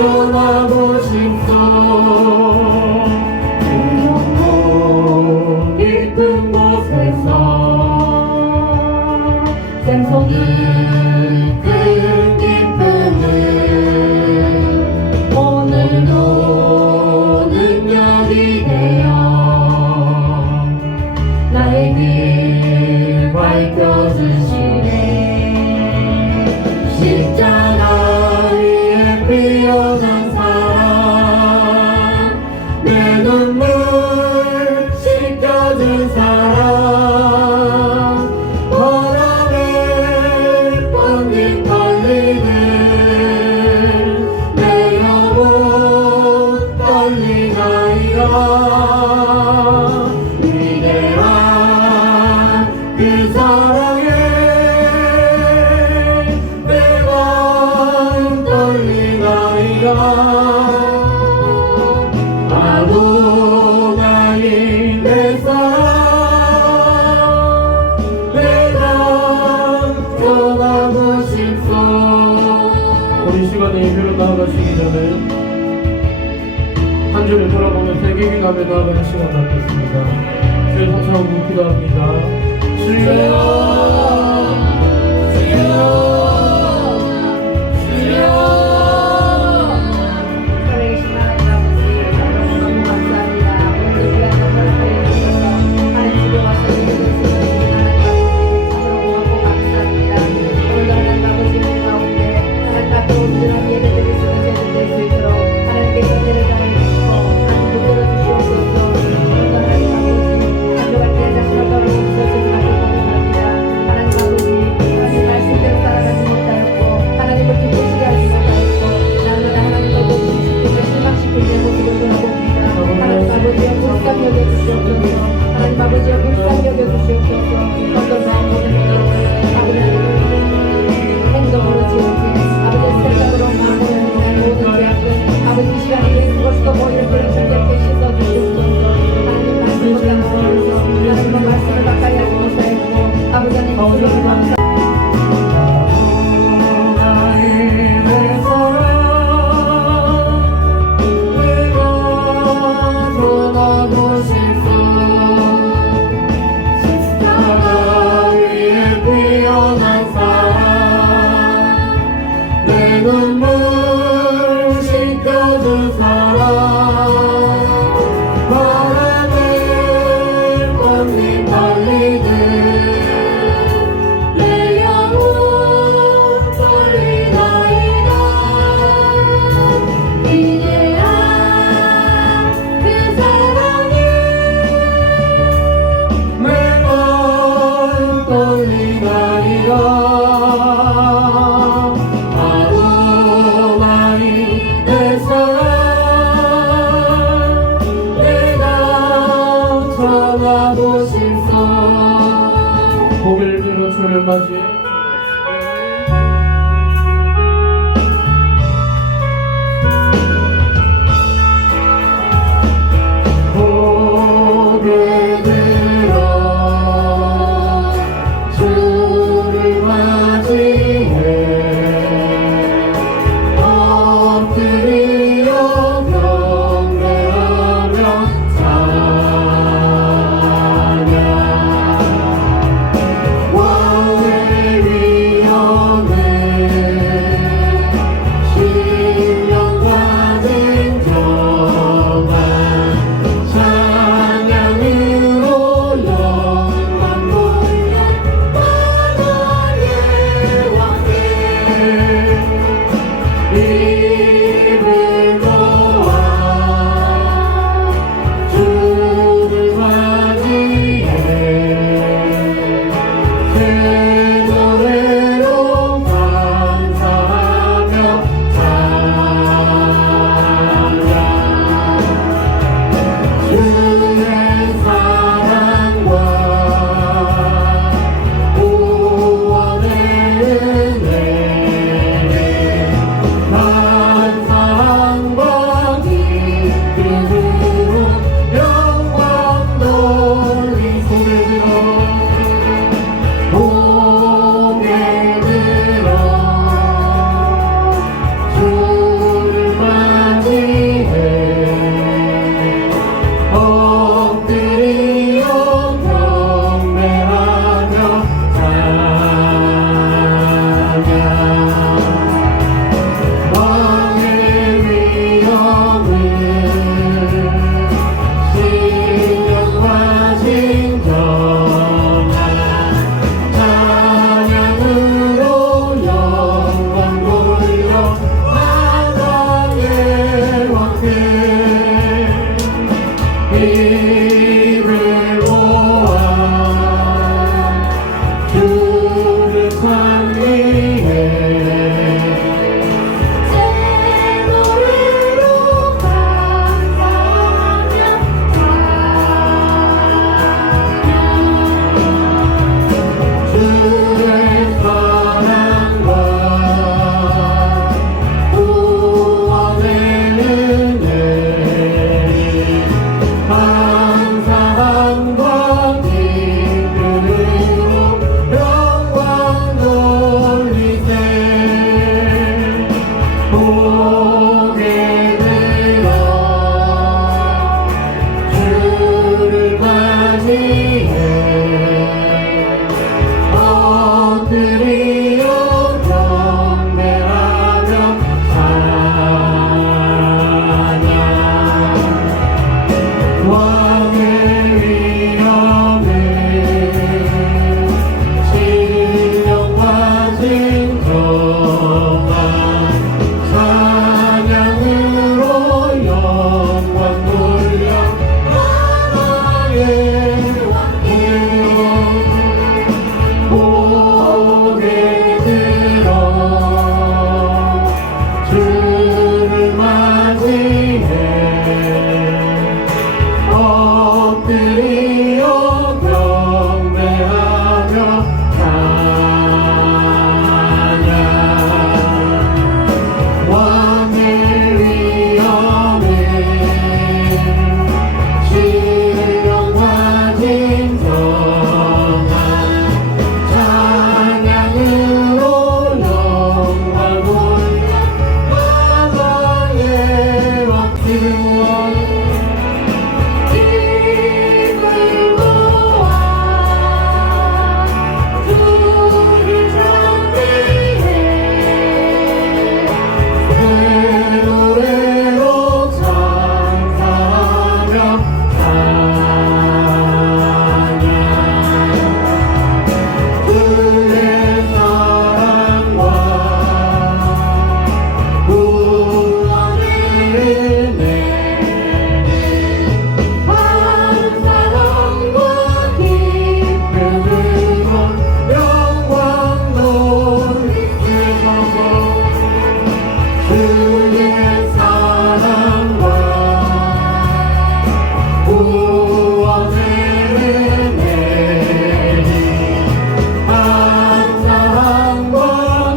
떠나고 싶소. 영원 깊은 곳에서 생성이 그 기쁨을 오늘도 능력이 되어 나의 길 밝혀주시네. 십자가 위에 피어난 사랑 내 눈물 씻겨준 사랑 바람에 번진 떨리는 내 영혼 떨리나이다. 위대한 그 사랑에 내 마음 떨리나이다. 아도나이 내 사랑 내가 전하고 싶소. 우리 시간에 예배로 나아가시기 전에 한 주를 돌아보면서 회개감에 나아가는 시간 갖겠습니다. 주의 성찬하고 기도합니다. 주여 살아계신 하나님 아버지, 너무 감사합니다. 오늘 귀한 허락을 해주셔서 하나님 집에 와서 예배를 드리는 하나님 아버지 참으로 고맙고 감사합니다. 오늘도 하나님 아버지 문 가운데 하나님 앞에 온전한 예배 드릴 수 있는 제도 될 수 있도록 하나님께서 은혜를 담아 주시고 하나님 붙들어 주시옵소서. 오늘도 하나님 아버지 한 주간 내 자신을 떨어뜨리셔서 하나님 고백합니다. 하나님 아버지 하나님 말씀대로 살아가지 못하였고 하나님을 기쁘시게 하지 못하였고 날마다 하나님을 보고 싶으며 실망시키는 모습을 돌아봅니다. 하나님 아버지여 불쌍히 여겨주시옵소서. 하나님 아버지여 불쌍히 여겨주시옵소서. 어떤 마음으로 아버지 행동으로 지어진 아버지 생각으로 마음으로 행한 모든 죄악은 아버지 이 시간에 예수 그리스도 보혈로 정결케 씻어주시옵소서. 하나님 말씀을 감사하면서 하나님의 말씀을 가까이 하지 못하였고 아버지 하나님 주님을 감사 눈물 씻겨준 사랑 바람에 꽃잎 달리듯 내 영혼 떨리나이다. 이제야 그 사랑에 내 마음 떨리나이다. 내 사랑 위해 엎드리어 경배하며 찬양 왕의 위엄을 신령과 진정한 찬양으로 영광 돌려 마마의 왕주원 힘을 모아 주를 찬미해 새 노래로 찬송하며 찬양 그의 사랑과 구원을 은혜를 감사함과 기쁨으로 영광 돌리시소서 그의 사랑과 구원을 은혜를 감사함과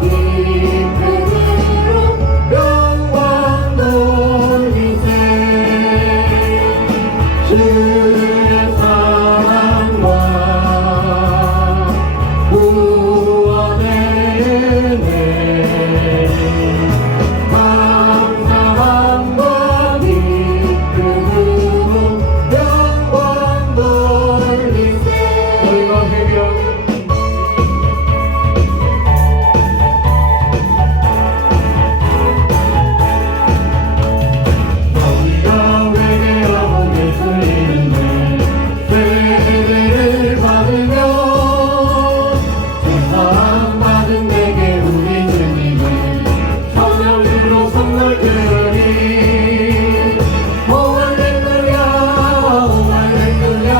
기쁨으로 영광 돌리세 주의 사랑과 구원의 은혜를 감사함과 기쁨으로 영광 돌리세 저희가 회개하는 너희가 회개하고 예수 이름에 세례를 받으며 죄사함 받은 내게 우리 주님은 성령으로 선물 들으니 오 할렐루야 오 할렐루야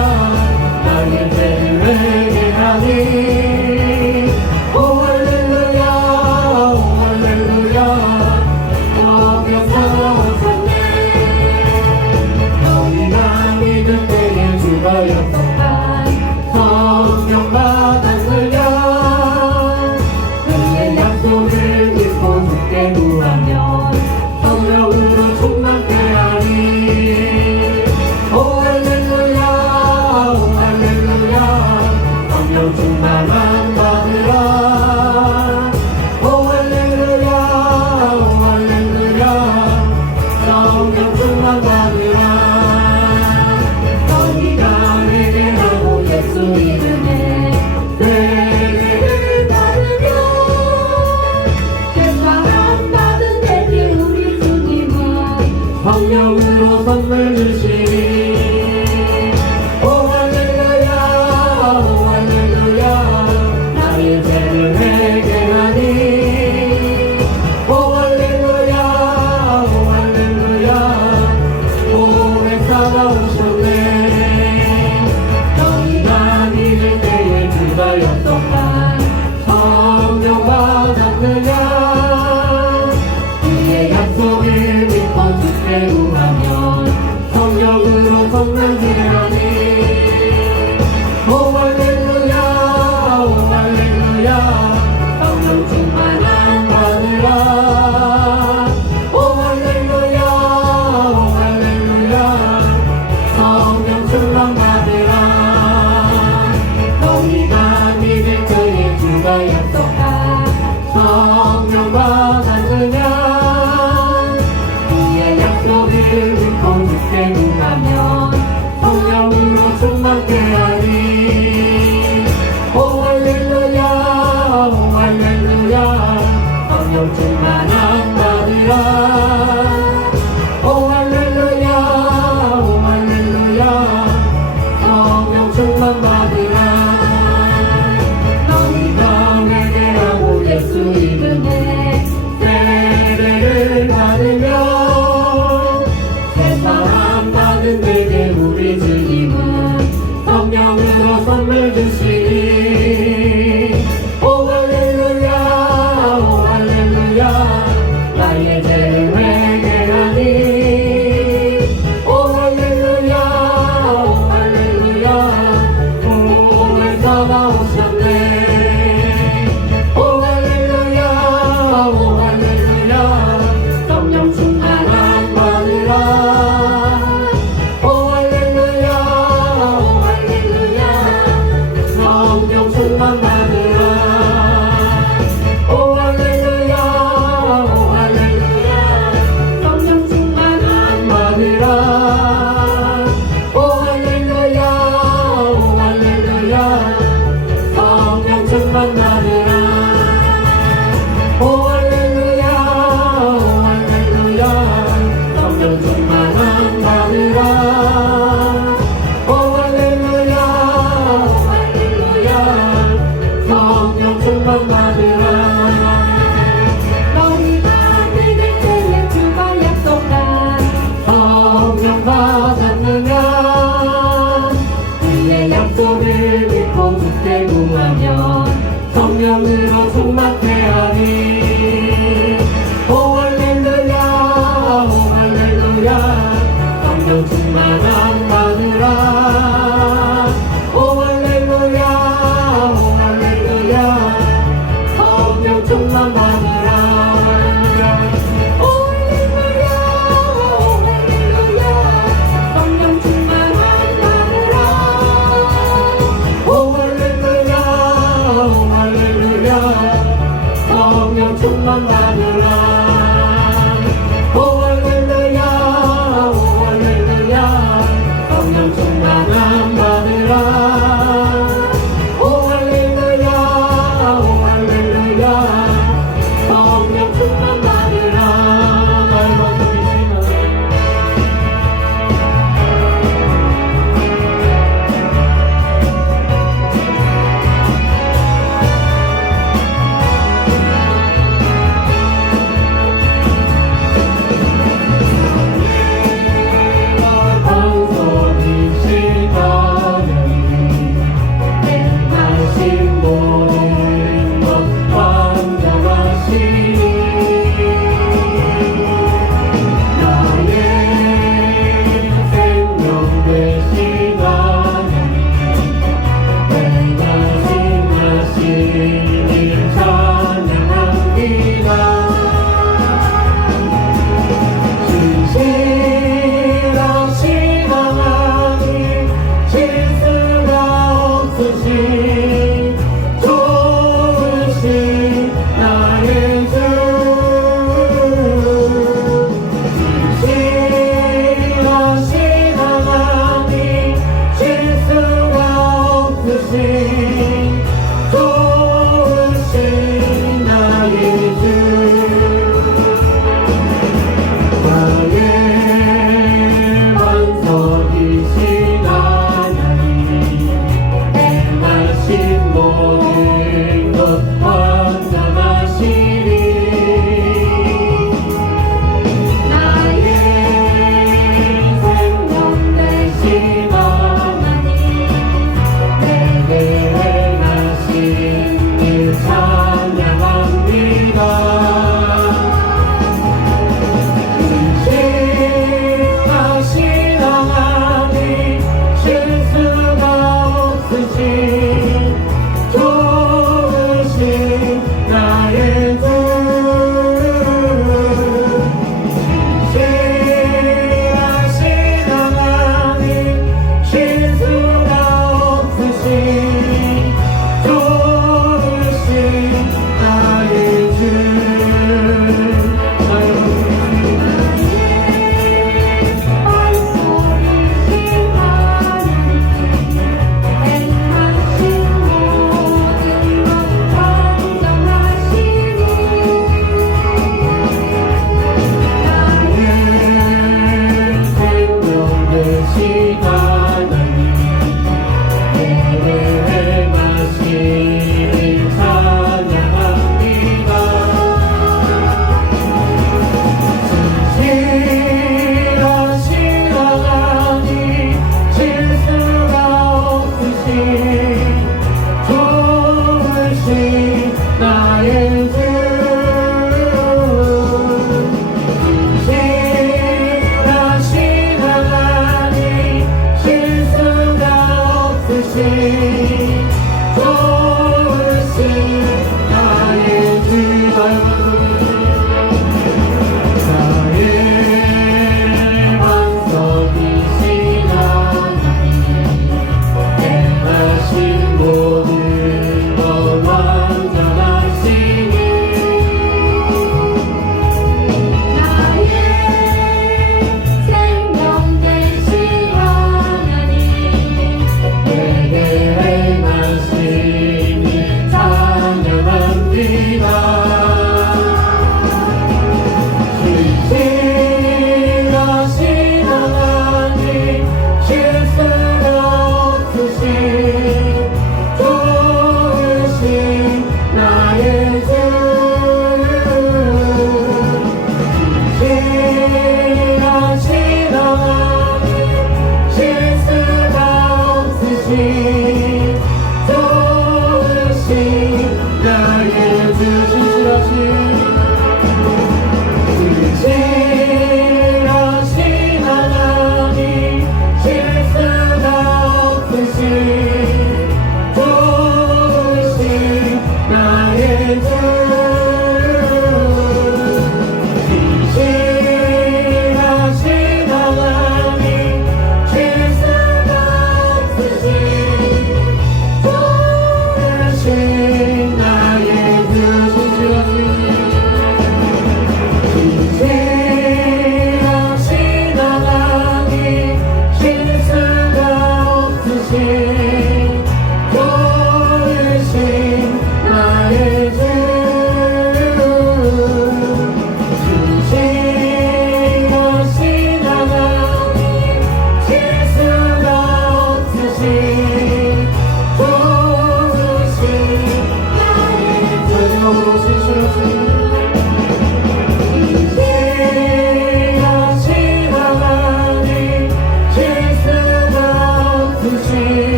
나의 죄를 회개하니 오 할렐루야 오 할렐루야 살아오셨네 너희가 믿을 때에 주가 약속한 성령 받았느냐 그의 약속을 믿고 죽게 구하면 성령으로 충만케 하니 오 할렐루야 오 할렐루야 성령 충만함 받으라 오 할렐루야 오 할렐루야 성령 충만 받으라 너희가 회개하고 예수 이름에 세례를 받으며 죄사함 받은 내게 우리 주님은 성령으로 선물 주시니 오 할렐루야 오 할렐루야 나의 죄를 회개하니 오 할렐루야 오 할렐루야 오래 살아오셨네 너희가 믿을 때에 주가 약속한 성령 받았느냐 그의 약속을 믿고 죽게 구하면 성령으로 선물케 하니 오 할렐루야 오 할렐루야 성령 충만함 받으라 오 할렐루야 오 할렐루야 성령 충만 받으라 너희가 믿을 때에 주가 약속한 성령 받았느냐 그의 약속을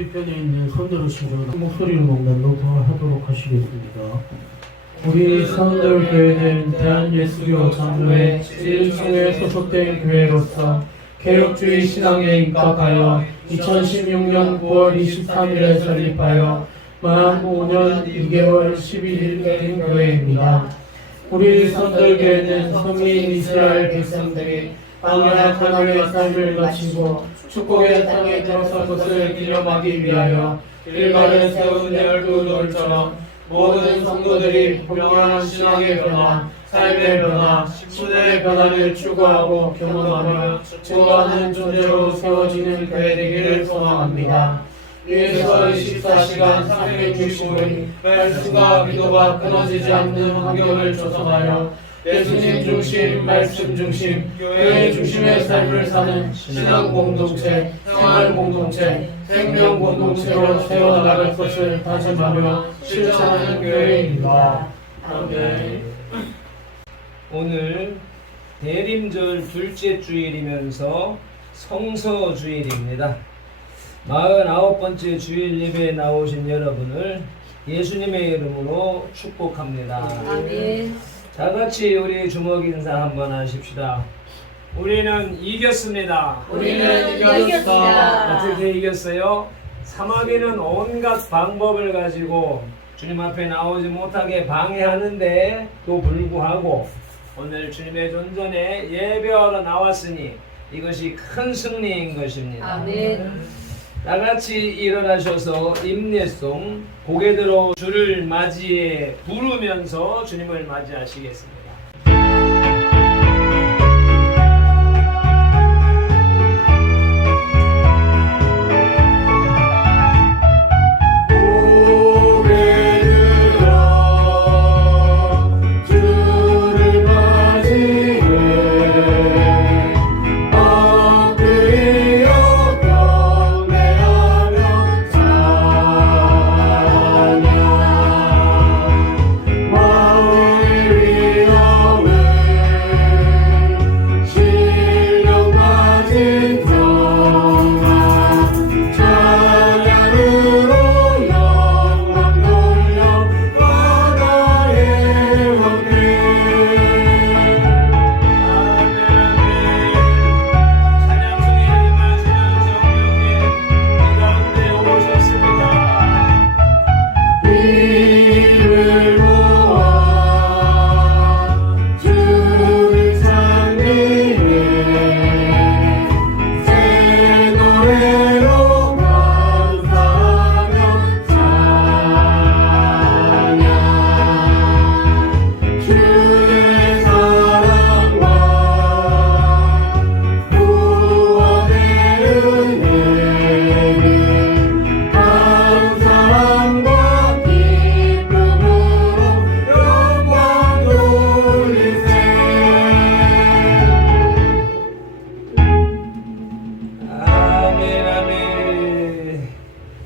뒤편에 있는 손들으시고 목소리로 낭독을 하도록 하시겠습니다. 우리 선들교회는 대한예수교 장로회 제1총회에 소속된 교회로서 개혁주의 신앙에 입각하여 2016년 9월 23일에 설립하여 만 5년 2개월 11일 된 교회입니다. 우리 선들교회는 서민 이스라엘 백성들이 광야 가나안의 삶을 마치고 축복의 땅에 들어선 것을 기념하기 위하여 일간에 세운 열두 돌처럼 모든 성도들이 분명한 신앙의 변화, 삶의 변화, 신의 변화를 추구하고 경험하며 증거하는 존재로 세워지는 교회 되기를 소망합니다. 위에서 24시간 365일 말씀과 기도가 끊어지지 않는 환경을 조성하여 예수님 중심, 말씀 중심, 교회 중심의 삶을 사는 신앙 공동체, 생활 공동체, 생명 공동체로 세워나갈 것을 다짐하며 실천하는 교회입니다. 아멘. 오늘 대림절 둘째 주일이면서 성서주일입니다. 49번째 주일 예배에 나오신 여러분을 예수님의 이름으로 축복합니다. 아멘. 다 같이 우리 주먹 인사 한번 하십시다. 우리는 이겼습니다. 우리는 이겼습니다. 어떻게 이겼어요? 사마귀는 온갖 방법을 가지고 주님 앞에 나오지 못하게 방해하는데 또 불구하고 오늘 주님의 존전에 예배하러 나왔으니 이것이 큰 승리인 것입니다. 아멘. 다 같이 일어나셔서 임례송 고개 들어 주를 맞이해 부르면서 주님을 맞이하시겠습니다.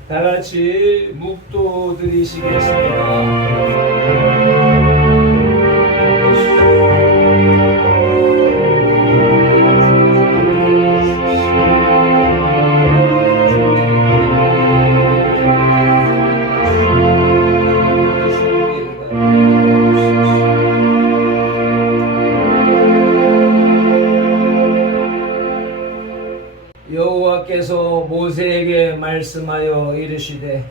다 같이 묵도 드리시겠습니다. 여호와께서 모세에게 말씀하여 이르시되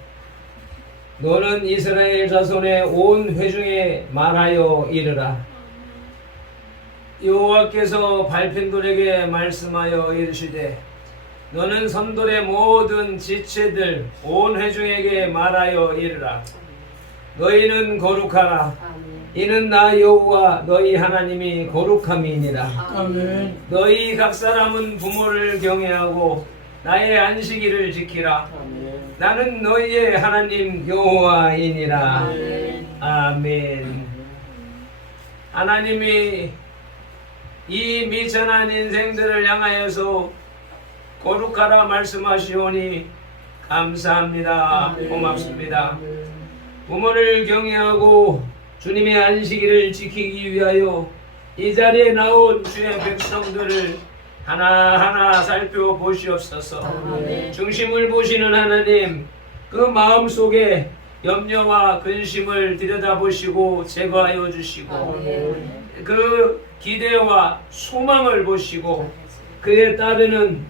너는 이스라엘 자손의 온 회중에 말하여 이르라. 여호와께서 발핀돌에게 말씀하여 이르시되 너는 선돌의 모든 지체들 온 회중에게 말하여 이르라. 너희는 거룩하라. 이는 나 여호와 너희 하나님이 거룩함이니라. 아멘. 너희 각 사람은 부모를 경외하고 나의 안식일을 지키라. 아멘. 나는 너희의 하나님 여호와이니라. 아멘. 아멘. 하나님이 이 미천한 인생들을 향하여서 거룩하라 말씀하시오니 감사합니다. 아멘. 고맙습니다. 아멘. 부모를 경외하고 주님의 안식일을 지키기 위하여 이 자리에 나온 주의 백성들을 하나하나 살펴보시옵소서. 아멘. 중심을 보시는 하나님, 그 마음속에 염려와 근심을 들여다보시고 제거하여 주시고 아멘. 그 기대와 소망을 보시고 그에 따르는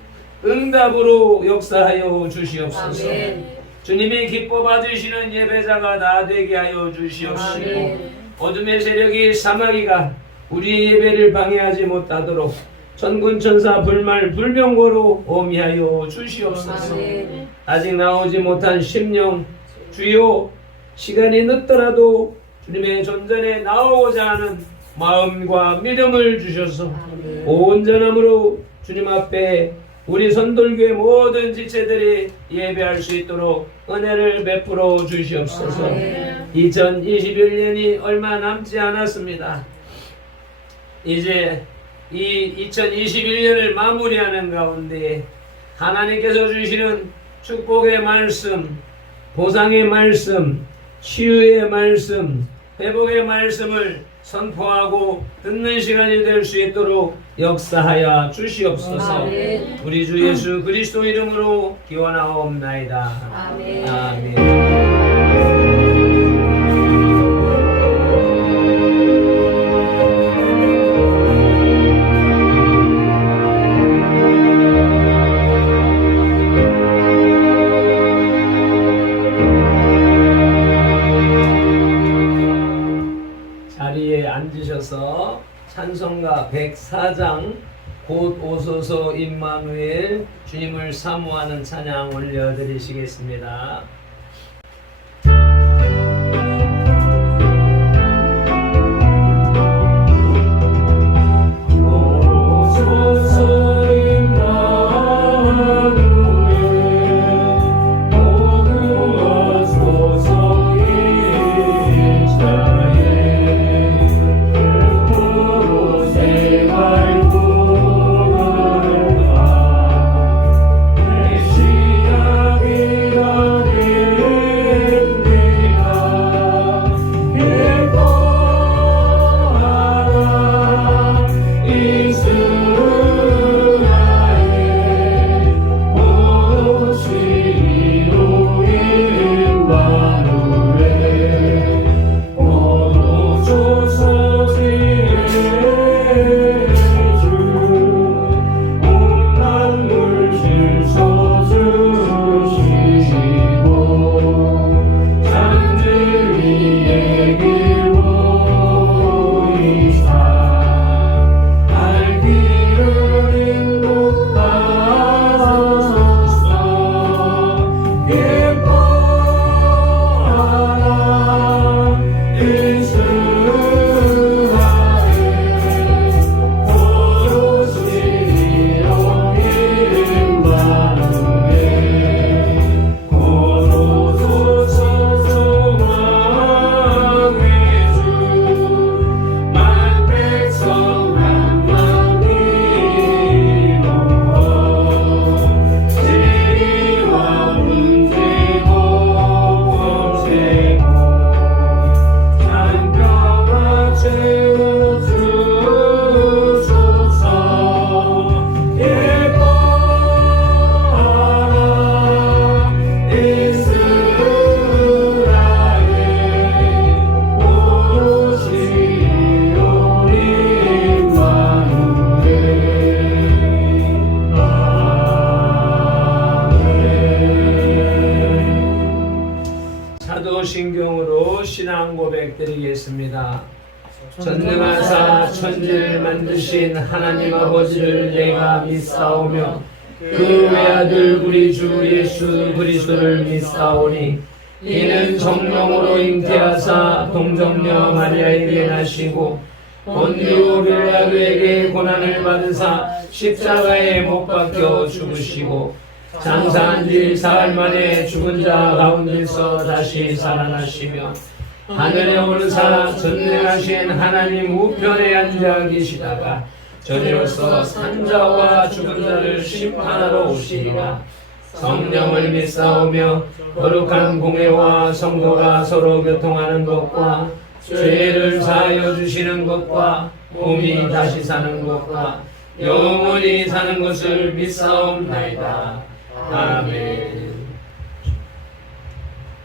응답으로 역사하여 주시옵소서. 아멘. 주님이 기뻐 받으시는 예배자가 다 되게 하여 주시옵시고 아멘. 어둠의 세력이 사마귀가 우리 예배를 방해하지 못하도록 천군천사 불말 불명고로 오미하여 주시옵소서. 아멘. 아직 나오지 못한 심령 주요 시간이 늦더라도 주님의 존전에 나오고자 하는 마음과 믿음을 주셔서 아멘. 온전함으로 주님 앞에 우리 선돌교회 모든 지체들이 예배할 수 있도록 은혜를 베풀어 주시옵소서. 아멘. 2021년이 얼마 남지 않았습니다. 이제 이 2021년을 마무리하는 가운데 하나님께서 주시는 축복의 말씀, 보상의 말씀, 치유의 말씀, 회복의 말씀을 선포하고 듣는 시간이 될 수 있도록 역사하여 주시옵소서. 아멘. 우리 주 예수 그리스도 이름으로 기원하옵나이다. 아멘. 아멘. 자리에 앉으셔서 찬송가 104장 곧 오소서 임마누엘 주님을 사모하는 찬양 올려드리시겠습니다. 오소서 임마누엘 오소서 일자에 그곳에 갈구가 메시아가 됩니다. 예뻐하라 이스라엘 오시로 임마누엘 오소서 주 온 만물 질서주시고 산들 위에 기로이사 갈 길을 인도하소서. 예뻐하라 이스라엘 오시리오 임마누엘 고로소서 소망의 주 만백성 한마음이 이루어 지리와 문제고 범세고 잔병아 채워주소서. 예뻐하라 이스라엘 오시리오 임마누엘. 아멘. 사도신경으로 신앙 고백 드리겠습니다. 전능하사 천지를 만드신 하나님 아버지를 내가 믿사오며 그 외아들 우리 주 예수 그리스도를 믿사오니 이는 성령으로 잉태하사 동정녀 마리아에게 나시고 본디오 빌라도에게 고난을 받으사 십자가에 못 박혀 죽으시고 장사한 지 사흘 만에 죽은 자 가운데서 다시 살아나시며 하늘에 오르사 전능하신 하나님 우편에 앉아 계시다가 저리로서 산자와 죽은 자를 심판하러 오시리라. 성령을 믿사오며 거룩한 공회와 성도가 서로 교통하는 것과 죄를 사하여 주시는 것과 몸이 다시 사는 것과 영원히 사는 것을 믿사옵나이다. 아멘.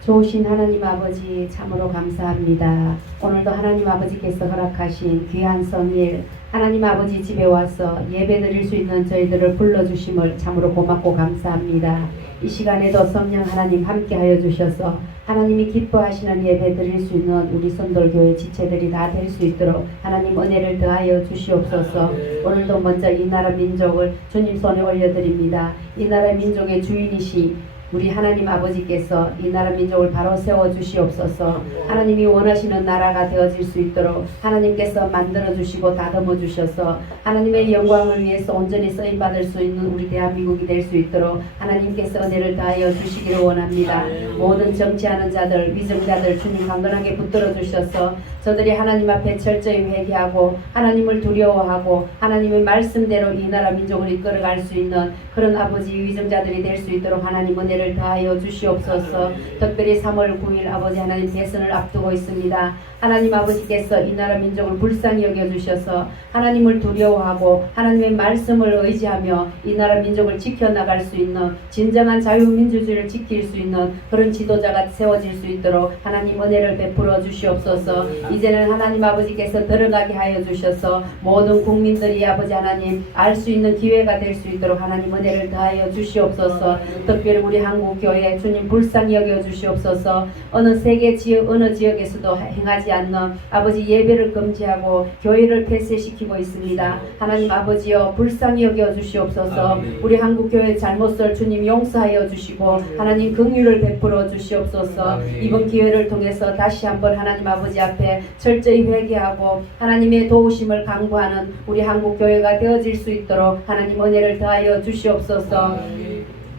좋으신 하나님 아버지 참으로 감사합니다. 오늘도 하나님 아버지께서 허락하신 귀한 성일 하나님 아버지 집에 와서 예배 드릴 수 있는 저희들을 불러주심을 참으로 고맙고 감사합니다. 이 시간에도 성령 하나님 함께하여 주셔서 하나님이 기뻐하시는 예배 드릴 수 있는 우리 선돌교회 지체들이 다 될 수 있도록 하나님 은혜를 더하여 주시옵소서. 오늘도 먼저 이 나라 민족을 주님 손에 올려드립니다. 이 나라 민족의 주인이신 우리 하나님 아버지께서 이 나라 민족을 바로 세워 주시옵소서. 하나님이 원하시는 나라가 되어질 수 있도록 하나님께서 만들어 주시고 다듬어 주셔서 하나님의 영광을 위해서 온전히 쓰임 받을 수 있는 우리 대한민국이 될 수 있도록 하나님께서 은혜를 다하여 주시기를 원합니다. 모든 정치하는 자들, 위정자들 주님 강건하게 붙들어 주셔서 저들이 하나님 앞에 철저히 회개하고 하나님을 두려워하고 하나님의 말씀대로 이 나라 민족을 이끌어갈 수 있는 그런 아버지 위정자들이 될 수 있도록 하나님 은혜를 더하여 주시옵소서. 특별히 3월 9일 아버지 하나님 대선을 앞두고 있습니다. 하나님 아버지께서 이 나라 민족을 불쌍히 여겨주셔서 하나님을 두려워하고 하나님의 말씀을 의지하며 이 나라 민족을 지켜나갈 수 있는 진정한 자유민주주의를 지킬 수 있는 그런 지도자가 세워질 수 있도록 하나님 은혜를 베풀어 주시옵소서. 이제는 하나님 아버지께서 들어가게 하여 주셔서 모든 국민들이 아버지 하나님 알 수 있는 기회가 될 수 있도록 하나님 은혜를 더하여 주시옵소서. 특별히 우리 한국교회 주님 불쌍히 여겨 주시옵소서. 어느 세계 지역 어느 지역에서도 행하지 않는 아버지 예배를 금지하고 교회를 폐쇄시키고 있습니다. 하나님 아버지여 불쌍히 여겨 주시옵소서. 우리 한국교회 잘못을 주님 용서하여 주시고 하나님 긍휼을 베풀어 주시옵소서. 이번 기회를 통해서 다시 한번 하나님 아버지 앞에 철저히 회개하고 하나님의 도우심을 강구하는 우리 한국교회가 되어질 수 있도록 하나님 은혜를 더하여 주시옵소서.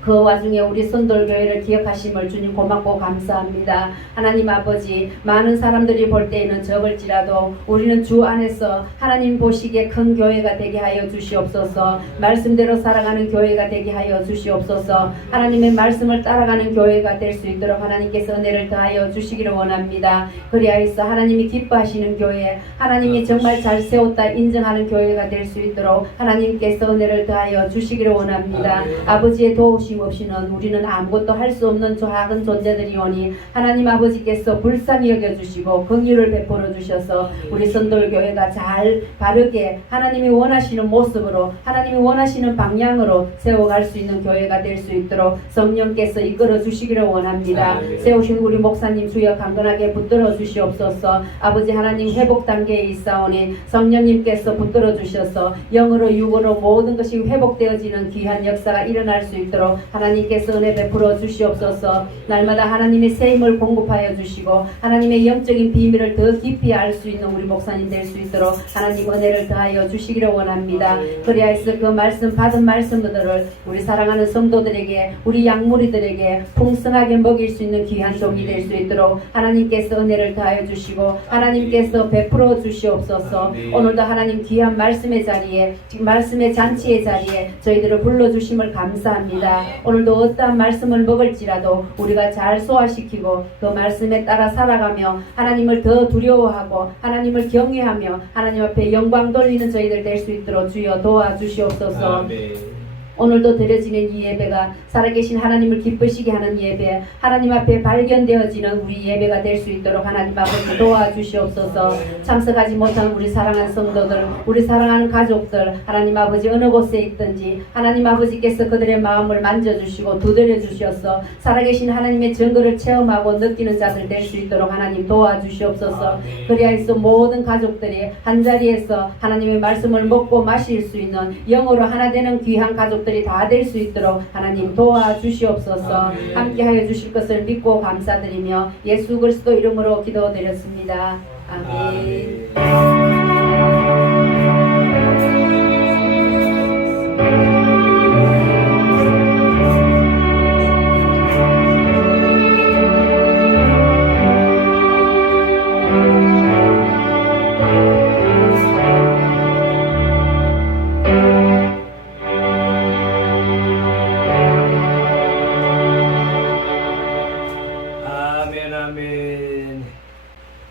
그 와중에 우리 선돌교회를 기억하심을 주님 고맙고 감사합니다. 하나님 아버지 많은 사람들이 볼 때에는 적을지라도 우리는 주 안에서 하나님 보시기에 큰 교회가 되게 하여 주시옵소서. 말씀대로 살아가는 교회가 되게 하여 주시옵소서. 하나님의 말씀을 따라가는 교회가 될 수 있도록 하나님께서 은혜를 더하여 주시기를 원합니다. 그리하여서 하나님이 기뻐하시는 교회, 하나님이 정말 잘 세웠다 인정하는 교회가 될 수 있도록 하나님께서 은혜를 더하여 주시기를 원합니다. 아버지의 도우심 없이는 우리는 아무것도 할 수 없는 작은 존재들이오니 하나님 아버지께서 불쌍히 여겨주시고 긍휼을 베풀어 주셔서 우리 선돌교회가 잘 바르게 하나님이 원하시는 모습으로 하나님이 원하시는 방향으로 세워갈 수 있는 교회가 될 수 있도록 성령께서 이끌어 주시기를 원합니다. 세우신 우리 목사님 주여 강건하게 붙들어 주시옵소서. 아버지 하나님 회복 단계에 있사오니 성령님께서 붙들어 주셔서 영으로 육으로 모든 것이 회복되어지는 귀한 역사가 일어날 수 있도록 하나님께서 은혜 베풀어 주시옵소서. 날마다 하나님의 세임을 공급하여 주시고 하나님의 영적인 비밀을 더 깊이 알 수 있는 우리 목사님 될 수 있도록 하나님 은혜를 더하여 주시기를 원합니다. 그리하여서 그 말씀 받은 말씀들을 우리 사랑하는 성도들에게 우리 양무리들에게 풍성하게 먹일 수 있는 귀한 종이 될 수 있도록 하나님께서 은혜를 더하여 주시고 하나님께서 베풀어 주시옵소서. 오늘도 하나님 귀한 말씀의 자리에 말씀의 잔치의 자리에 저희들을 불러주심을 감사합니다. 오늘도 어떠한 말씀을 먹을지라도 우리가 잘 소화시키고 그 말씀에 따라 살아가며 하나님을 더 두려워하고 하나님을 경외하며 하나님 앞에 영광 돌리는 저희들 될 수 있도록 주여 도와주시옵소서. 아멘. 오늘도 드려지는 이 예배가 살아계신 하나님을 기쁘시게 하는 예배, 하나님 앞에 발견되어지는 우리 예배가 될 수 있도록 하나님 아버지 도와주시옵소서. 참석하지 못한 우리 사랑하는 성도들, 우리 사랑하는 가족들, 하나님 아버지 어느 곳에 있든지 하나님 아버지께서 그들의 마음을 만져주시고 두드려 주셔서 살아계신 하나님의 증거를 체험하고 느끼는 자들 될 수 있도록 하나님 도와주시옵소서. 그리하여서 모든 가족들이 한자리에서 하나님의 말씀을 먹고 마실 수 있는 영으로 하나 되는 귀한 가족들 다 될 수 있도록 하나님 도와주시옵소서. 함께하여 주실 것을 믿고 감사드리며 예수 그리스도 이름으로 기도드렸습니다. 아멘.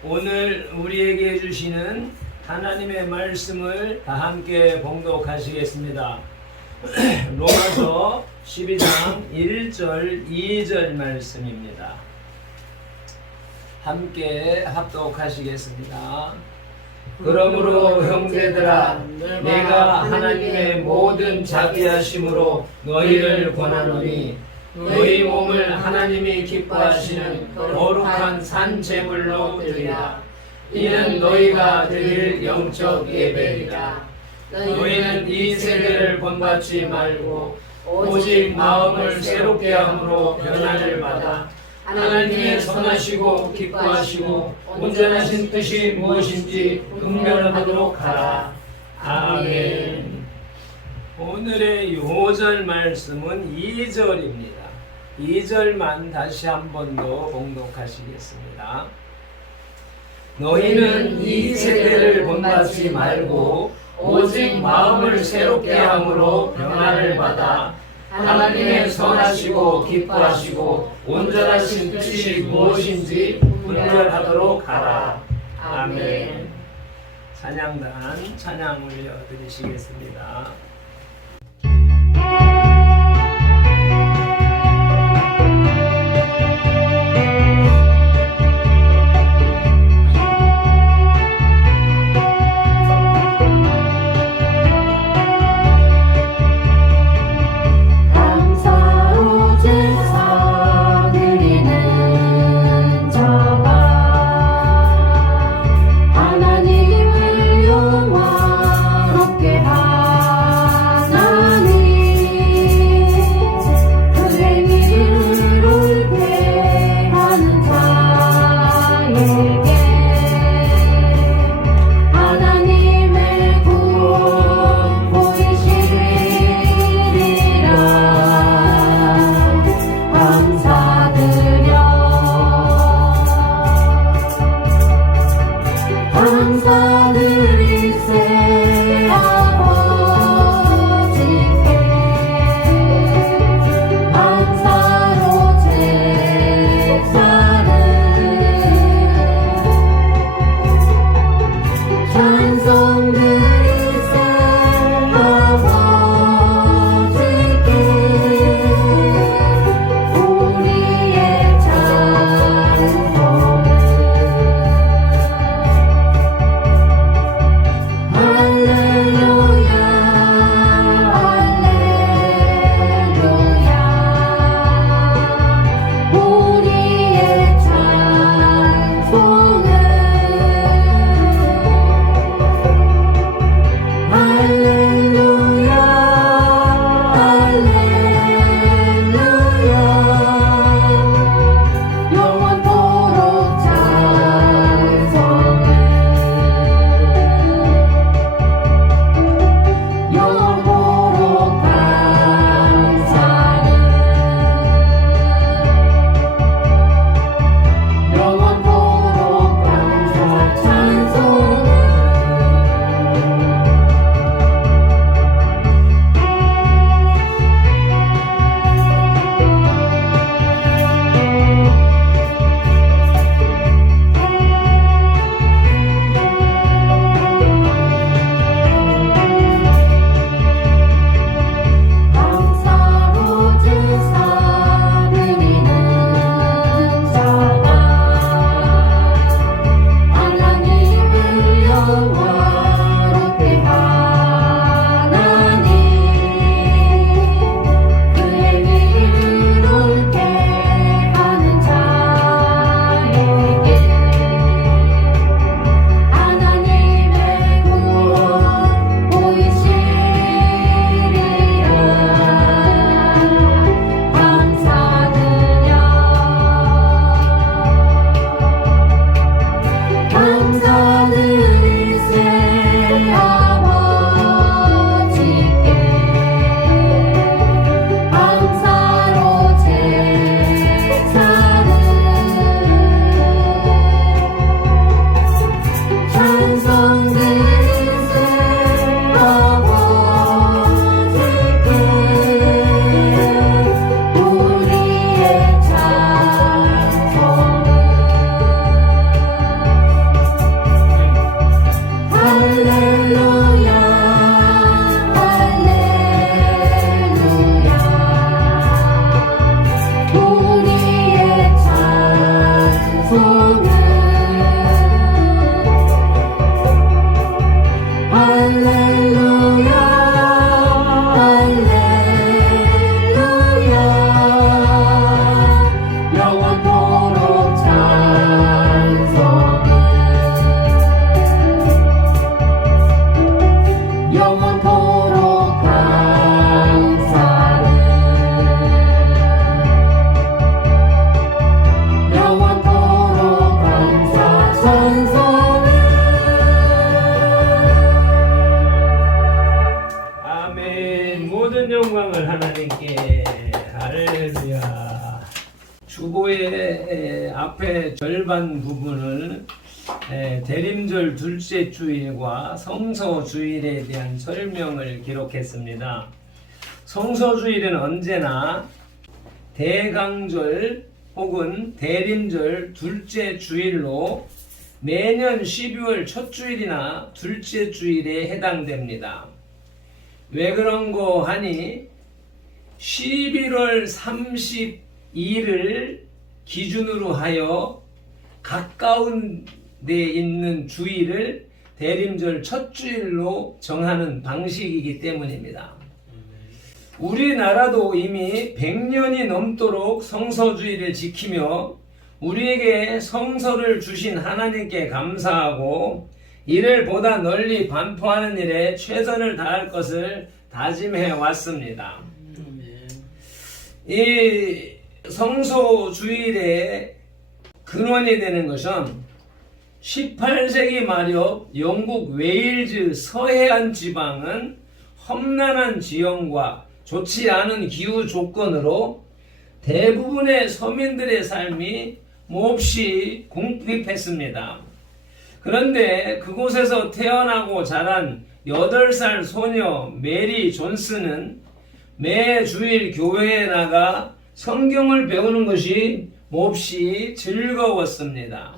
오늘 우리에게 주시는 하나님의 말씀을 다 함께 봉독하시겠습니다. 로마서 12장 1절 2절 말씀입니다. 함께 합독하시겠습니다. 그러므로 형제들아 내가 하나님의 모든 자비하심으로 너희를 권하노니 너희 몸을 하나님이 기뻐하시는 거룩한 산 제물로 드리라. 이는 너희가 드릴 영적 예배이라. 너희는 이 세대를 본받지 말고 오직 마음을 새롭게 함으로 변화를 받아 하나님의 선하시고 기뻐하시고 온전하신 뜻이 무엇인지 분별하도록 하라. 아멘. 오늘의 요절 말씀은 2절입니다. 2절만 다시 한 번 더 봉독하시겠습니다. 너희는 이 세대를 본받지 말고 오직 마음을 새롭게 함으로 변화를 받아 하나님의 선하시고 기뻐하시고 온전하신 뜻이 무엇인지 분별하도록 하라. 아멘. 찬양단 찬양 올려드리시겠습니다. 하나님을 영화롭게 하나님 주보의 앞에 절반 부분을 대림절 둘째 주일과 성서주일에 대한 설명을 기록했습니다. 성서주일은 언제나 대강절 혹은 대림절 둘째 주일로 매년 12월 첫 주일이나 둘째 주일에 해당됩니다. 왜 그런 거 하니 11월 32일을 기준으로 하여 가까운 데 있는 주일을 대림절 첫 주일로 정하는 방식이기 때문입니다. 우리나라도 이미 100년이 넘도록 성서주의를 지키며 우리에게 성서를 주신 하나님께 감사하고 이를 보다 널리 반포하는 일에 최선을 다할 것을 다짐해 왔습니다. 이 성서주일의 근원이 되는 것은 18세기 말엽 영국 웨일즈 서해안 지방은 험난한 지형과 좋지 않은 기후 조건으로 대부분의 서민들의 삶이 몹시 궁핍했습니다. 그런데 그곳에서 태어나고 자란 8살 소녀 메리 존스는 매 주일 교회에 나가 성경을 배우는 것이 몹시 즐거웠습니다.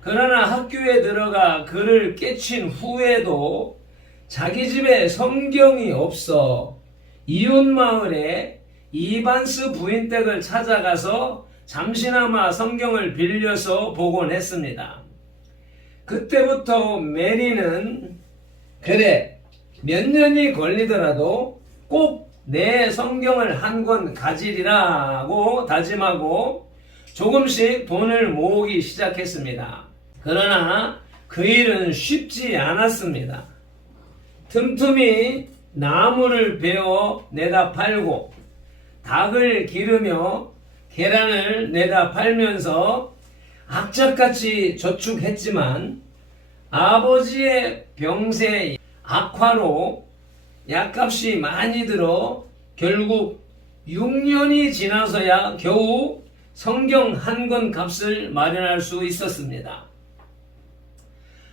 그러나 학교에 들어가 글을 깨친 후에도 자기 집에 성경이 없어 이웃마을에 이반스 부인 댁을 찾아가서 잠시나마 성경을 빌려서 보곤 했습니다. 그때부터 메리는 그래 몇 년이 걸리더라도 꼭 내 성경을 한 권 가지리라고 다짐하고 조금씩 돈을 모으기 시작했습니다. 그러나 그 일은 쉽지 않았습니다. 틈틈이 나무를 베어 내다 팔고 닭을 기르며 계란을 내다 팔면서 악착같이 저축했지만 아버지의 병세 악화로 약값이 많이 들어 결국 6년이 지나서야 겨우 성경 한 권 값을 마련할 수 있었습니다.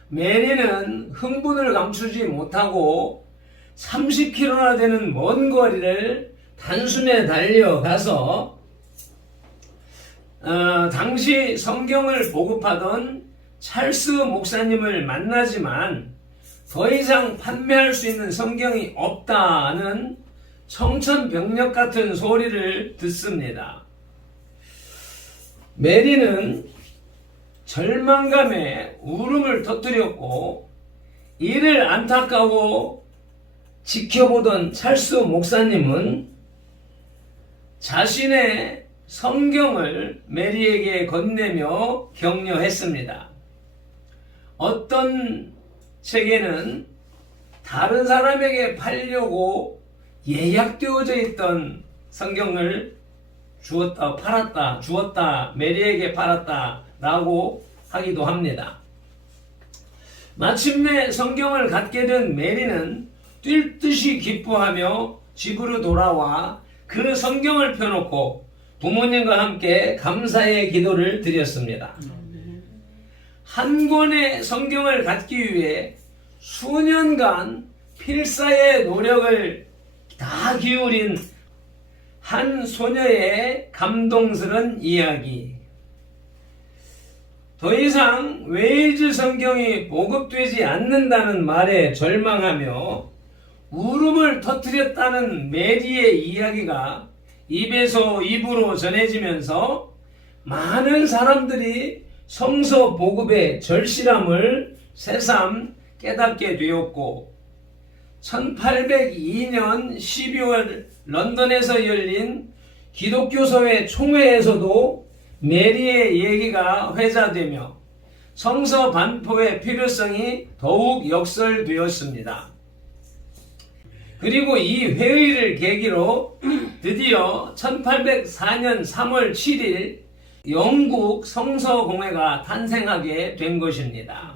메리는 흥분을 감추지 못하고 30km나 되는 먼 거리를 단숨에 달려가서 당시 성경을 보급하던 찰스 목사님을 만나지만 더 이상 판매할 수 있는 성경이 없다는 청천벽력 같은 소리를 듣습니다. 메리는 절망감에 울음을 터뜨렸고 이를 안타까워 지켜보던 찰스 목사님은 자신의 성경을 메리에게 건네며 격려했습니다. 어떤 책에는 다른 사람에게 팔려고 예약되어져 있던 성경을 주었다, 메리에게 팔았다 라고 하기도 합니다. 마침내 성경을 갖게 된 메리는 뛸 듯이 기뻐하며 집으로 돌아와 그 성경을 펴놓고 부모님과 함께 감사의 기도를 드렸습니다. 한 권의 성경을 갖기 위해 수년간 필사의 노력을 다 기울인 한 소녀의 감동스러운 이야기. 더 이상 웨일즈 성경이 보급되지 않는다는 말에 절망하며 울음을 터뜨렸다는 메리의 이야기가 입에서 입으로 전해지면서 많은 사람들이 성서 보급의 절실함을 새삼 깨닫게 되었고 1802년 12월 런던에서 열린 기독교서회 총회에서도 메리의 얘기가 회자되며 성서 반포의 필요성이 더욱 역설되었습니다. 그리고 이 회의를 계기로 드디어 1804년 3월 7일 영국 성서공회가 탄생하게 된 것입니다.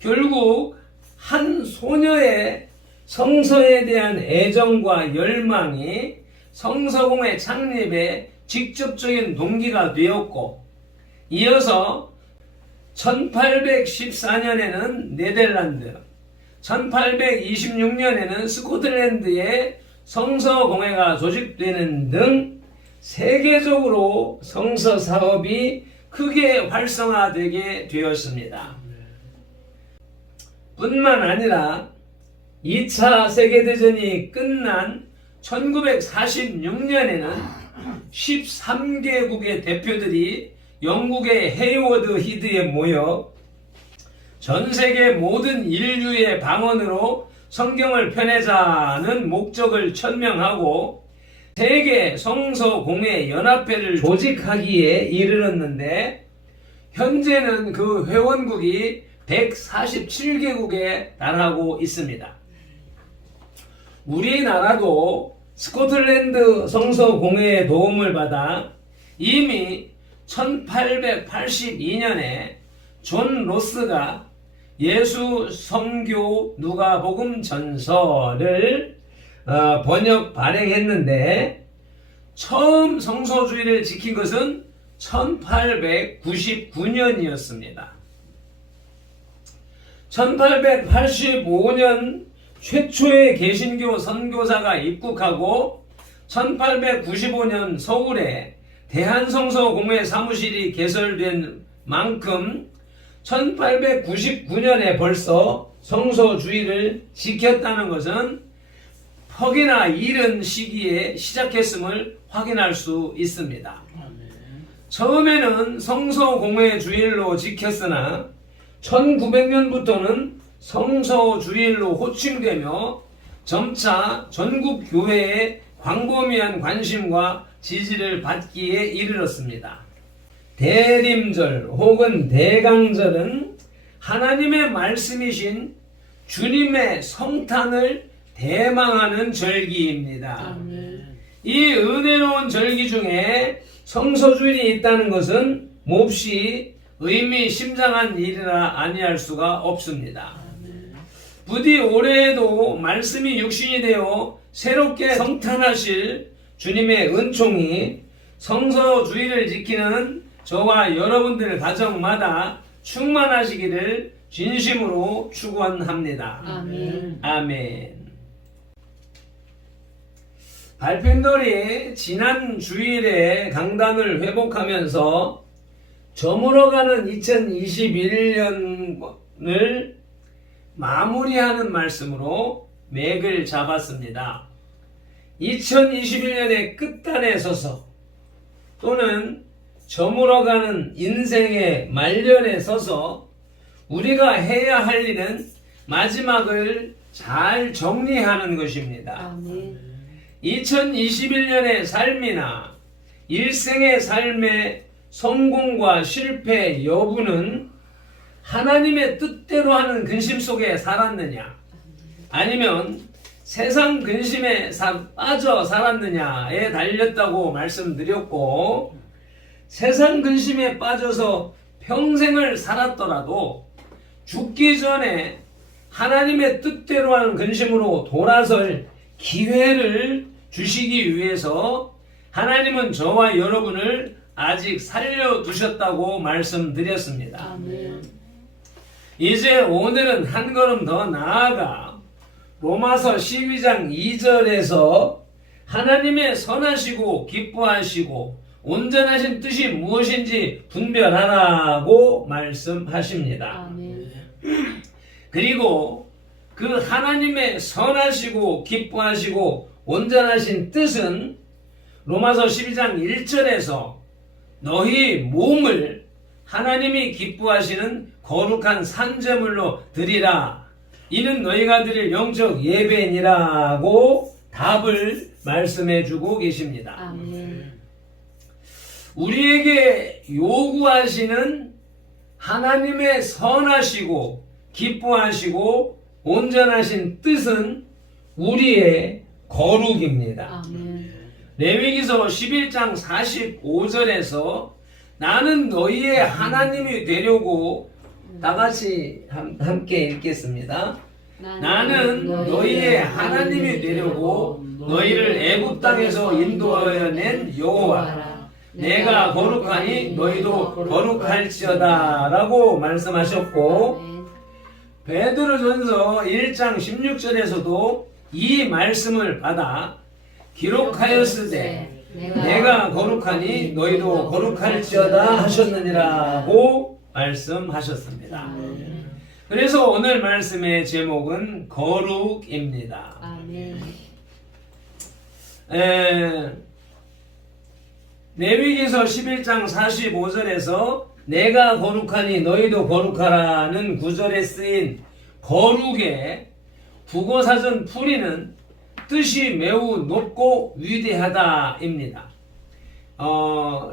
결국 한 소녀의 성서에 대한 애정과 열망이 성서공회 창립에 직접적인 동기가 되었고, 이어서 1814년에는 네덜란드, 1826년에는 스코틀랜드에 성서공회가 조직되는 등 세계적으로 성서 사업이 크게 활성화되게 되었습니다. 뿐만 아니라 2차 세계대전이 끝난 1946년에는 13개국의 대표들이 영국의 헤이워드 히드에 모여 전 세계 모든 인류의 방언으로 성경을 펴내자는 목적을 천명하고 세계 성서공회 연합회를 조직하기에 이르렀는데, 현재는 그 회원국이 147개국에 달하고 있습니다. 우리나라도 스코틀랜드 성서공회의 도움을 받아 이미 1882년에 존 로스가 예수 성교 누가복음 전서를 번역 발행했는데, 처음 성서주의를 지킨 것은 1899년이었습니다. 1885년 최초의 개신교 선교사가 입국하고 1895년 서울에 대한성서공회 사무실이 개설된 만큼 1899년에 벌써 성서주의를 지켰다는 것은 퍽이나 이른 시기에 시작했음을 확인할 수 있습니다. 처음에는 성서공회 주일로 지켰으나 1900년부터는 성서주일로 호칭되며 점차 전국 교회의 광범위한 관심과 지지를 받기에 이르렀습니다. 대림절 혹은 대강절은 하나님의 말씀이신 주님의 성탄을 대망하는 절기입니다. 이 은혜로운 절기 중에 성서주일이 있다는 것은 몹시 의미심장한 일이라 아니할 수가 없습니다. 부디 올해에도 말씀이 육신이 되어 새롭게 성탄하실 주님의 은총이 성서주의를 지키는 저와 여러분들 가정마다 충만하시기를 진심으로 축원합니다. 아멘. 아멘. 발핀돌이 지난 주일에 강단을 회복하면서 저물어가는 2021년을 마무리하는 말씀으로 맥을 잡았습니다. 2021년의 끝단에 서서 또는 저물어가는 인생의 말년에 서서 우리가 해야 할 일은 마지막을 잘 정리하는 것입니다. 아멘. 2021년의 삶이나 일생의 삶의 성공과 실패 여부는 하나님의 뜻대로 하는 근심 속에 살았느냐, 아니면 세상 근심에 빠져 살았느냐에 달렸다고 말씀드렸고, 세상 근심에 빠져서 평생을 살았더라도 죽기 전에 하나님의 뜻대로 하는 근심으로 돌아설 기회를 주시기 위해서 하나님은 저와 여러분을 아직 살려두셨다고 말씀드렸습니다. 아멘. 이제 오늘은 한 걸음 더 나아가 로마서 12장 2절에서 하나님의 선하시고 기뻐하시고 온전하신 뜻이 무엇인지 분별하라고 말씀하십니다. 아멘. 그리고 그 하나님의 선하시고 기뻐하시고 온전하신 뜻은 로마서 12장 1절에서 너희 몸을 하나님이 기뻐하시는 거룩한 산제물로 드리라. 이는 너희가 드릴 영적 예배니라고 답을 말씀해 주고 계십니다. 아멘. 우리에게 요구하시는 하나님의 선하시고 기뻐하시고 온전하신 뜻은 우리의 거룩입니다. 아멘. 레위기서 11장 45절에서 나는 너희의 하나님이 되려고, 다 같이 함께 읽겠습니다. 나는 너희의 하나님이 되려고 너희를 애굽 땅에서 인도하여 낸 여호와라. 내가 거룩하니 너희도 거룩할지어다 라고 말씀하셨고, 베드로전서 1장 16절에서도 이 말씀을 받아 기록하였으되 내가 거룩하니 너희도 거룩할지어다 하셨느니라고 말씀하셨습니다. 그래서 오늘 말씀의 제목은 거룩입니다. 아멘. 레위기서 11장 45절에서 내가 거룩하니 너희도 거룩하라는 구절에 쓰인 거룩의 국어사전 풀이는 뜻이 매우 높고 위대하다입니다.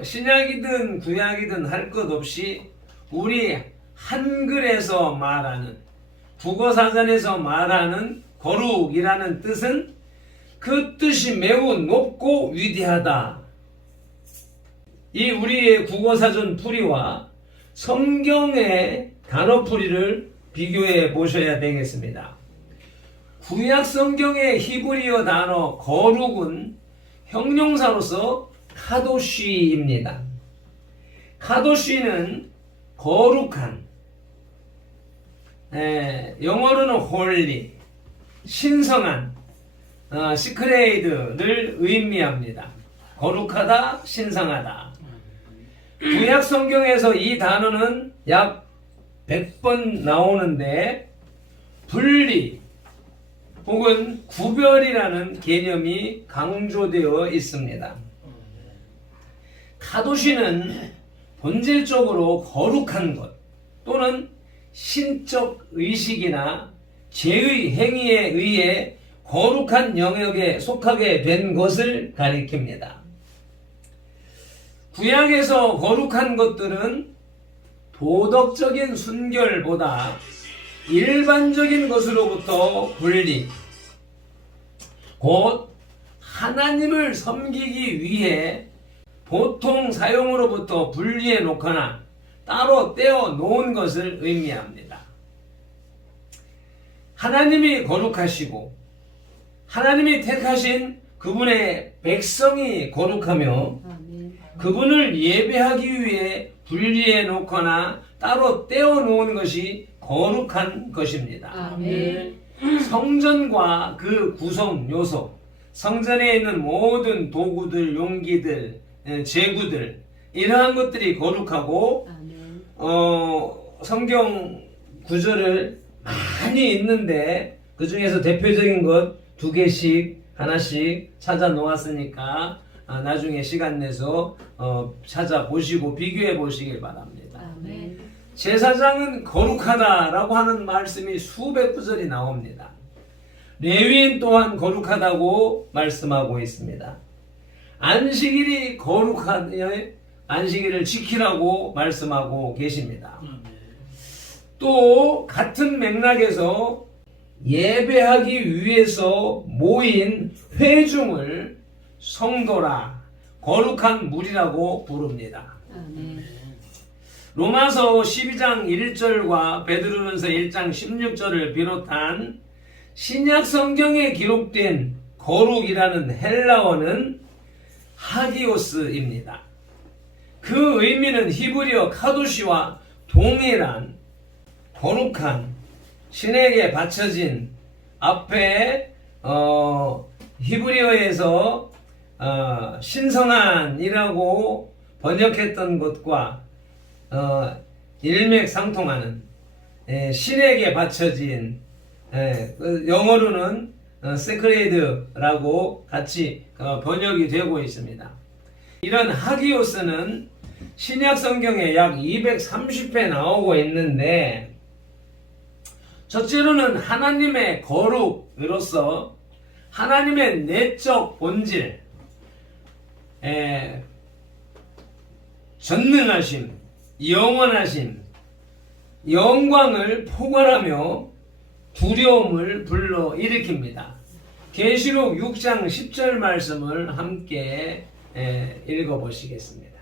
신약이든 구약이든 할 것 없이 우리 한글에서 말하는, 국어사전에서 말하는 거룩이라는 뜻은 그 뜻이 매우 높고 위대하다. 이 우리의 국어사전 풀이와 성경의 단어풀이를 비교해 보셔야 되겠습니다. 구약 성경의 히브리어 단어 거룩은 형용사로서 카도시입니다. 카도시는 거룩한, 영어로는 holy, 신성한, 시크레이드를 의미합니다. 거룩하다, 신성하다. 구약 성경에서 이 단어는 약 100번 나오는데 분리 혹은 구별이라는 개념이 강조되어 있습니다. 카도시는 본질적으로 거룩한 것 또는 신적 의식이나 죄의 행위에 의해 거룩한 영역에 속하게 된 것을 가리킵니다. 구약에서 거룩한 것들은 도덕적인 순결보다 일반적인 것으로부터 분리, 곧 하나님을 섬기기 위해 보통 사용으로부터 분리해 놓거나 따로 떼어 놓은 것을 의미합니다. 하나님이 거룩하시고 하나님이 택하신 그분의 백성이 거룩하며 그분을 예배하기 위해 분리해 놓거나 따로 떼어 놓은 것이 거룩한 것입니다. 아멘. 성전과 그 구성 요소, 성전에 있는 모든 도구들, 용기들, 제구들, 이러한 것들이 거룩하고, 성경 구절을 많이 있는데 그 중에서 대표적인 것 2개씩 하나씩 찾아 놓았으니까 나중에 시간 내서 찾아보시고 비교해 보시길 바랍니다. 아멘. 제사장은 거룩하다라고 하는 말씀이 수백 구절이 나옵니다. 레위인 또한 거룩하다고 말씀하고 있습니다. 안식일이 거룩하여 안식일을 지키라고 말씀하고 계십니다. 또 같은 맥락에서 예배하기 위해서 모인 회중을 성도라, 거룩한 무리라고 부릅니다. 아멘. 로마서 12장 1절과 베드로전서 1장 16절을 비롯한 신약 성경에 기록된 거룩이라는 헬라어는 하기오스입니다. 그 의미는 히브리어 카도시와 동일한 거룩한, 신에게 바쳐진, 앞에 히브리어에서 신성한이라고 번역했던 것과 일맥상통하는, 신에게 바쳐진, 영어로는 세크레이드라고 같이 번역이 되고 있습니다. 이런 하기오스는 신약 성경에 약 230회 나오고 있는데, 첫째로는 하나님의 거룩으로서 하나님의 내적 본질, 전능하심, 영원하심, 영광을 포괄하며 두려움을 불러일으킵니다. 계시록 6장 10절 말씀을 함께 읽어보시겠습니다.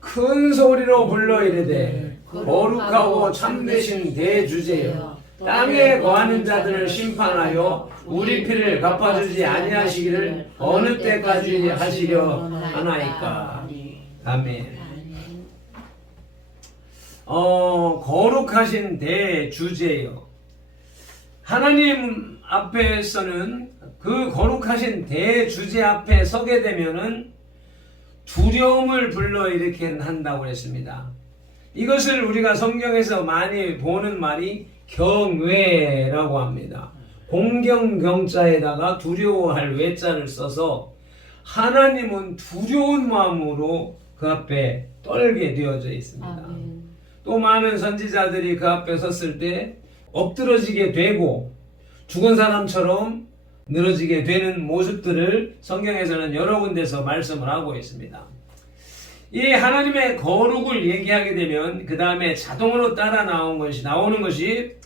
큰 소리로 불러 이르되 거룩하고 참되신 대주제여, 땅에 거하는 자들을 심판하여 우리 피를 갚아주지 아니하시기를 어느 때까지 하시려 하나이까. 아멘. 거룩하신 대주제요. 하나님 앞에서는 그 거룩하신 대주제 앞에 서게 되면은 두려움을 불러일으킨다고 했습니다. 이것을 우리가 성경에서 많이 보는 말이 경외라고 합니다. 공경경자에다가 두려워할 외자를 써서 하나님은 두려운 마음으로 그 앞에 떨게 되어져 있습니다. 아멘. 또 많은 선지자들이 그 앞에 섰을 때 엎드러지게 되고 죽은 사람처럼 늘어지게 되는 모습들을 성경에서는 여러 군데서 말씀을 하고 있습니다. 이 하나님의 거룩을 얘기하게 되면 그 다음에 자동으로 따라 나오는 것이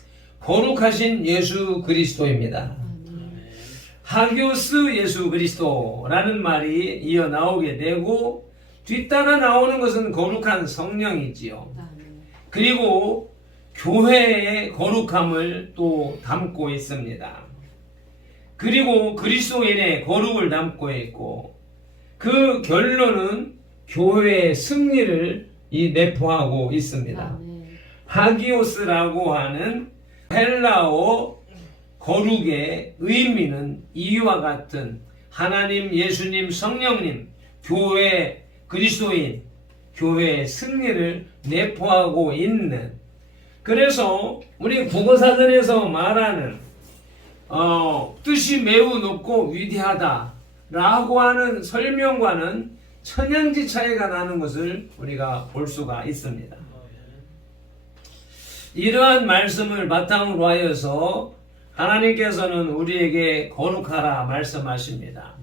거룩하신 예수 그리스도입니다. 하기오스 예수 그리스도라는 말이 이어 나오게 되고 뒤따라 나오는 것은 거룩한 성령이지요. 그리고 교회의 거룩함을 또 담고 있습니다. 그리고 그리스도인의 거룩을 담고 있고 그 결론은 교회의 승리를 내포하고 있습니다. 하기오스라고 하는 헬라어 거룩의 의미는 이와 같은 하나님, 예수님, 성령님, 교회, 그리스도인, 교회의 승리를 내포하고 있는, 그래서 우리 국어사전에서 말하는 뜻이 매우 높고 위대하다라고 하는 설명과는 천양지 차이가 나는 것을 우리가 볼 수가 있습니다. 이러한 말씀을 바탕으로 하여서 하나님께서는 우리에게 거룩하라 말씀하십니다.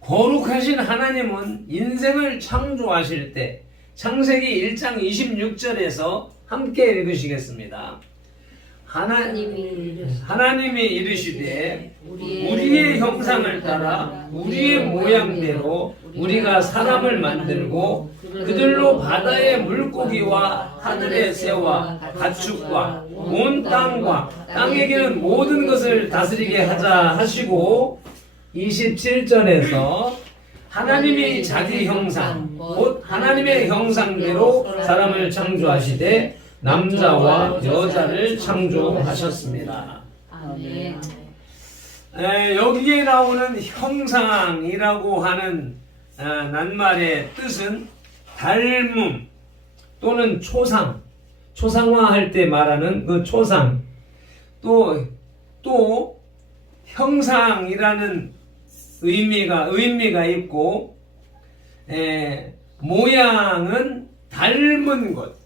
거룩하신 하나님은 인생을 창조하실 때 창세기 1장 26절에서 함께 읽으시겠습니다. 하나님이 이르시되 우리의 형상을 따라 우리의 모양대로 우리가 사람을 만들고 그들로 바다의 물고기와 하늘의 새와 가축과 온 땅과 땅에 기는 모든 것을 다스리게 하자 하시고 27절에서 하나님이 자기 형상 곧 하나님의 형상대로 사람을 창조하시되 남자와 여자를 창조하셨습니다. 아멘. 여기에 나오는 형상이라고 하는 낱말의 뜻은 닮음 또는 초상, 초상화할 때 말하는 그 초상, 또 형상이라는 의미가 있고, 모양은 닮은 것,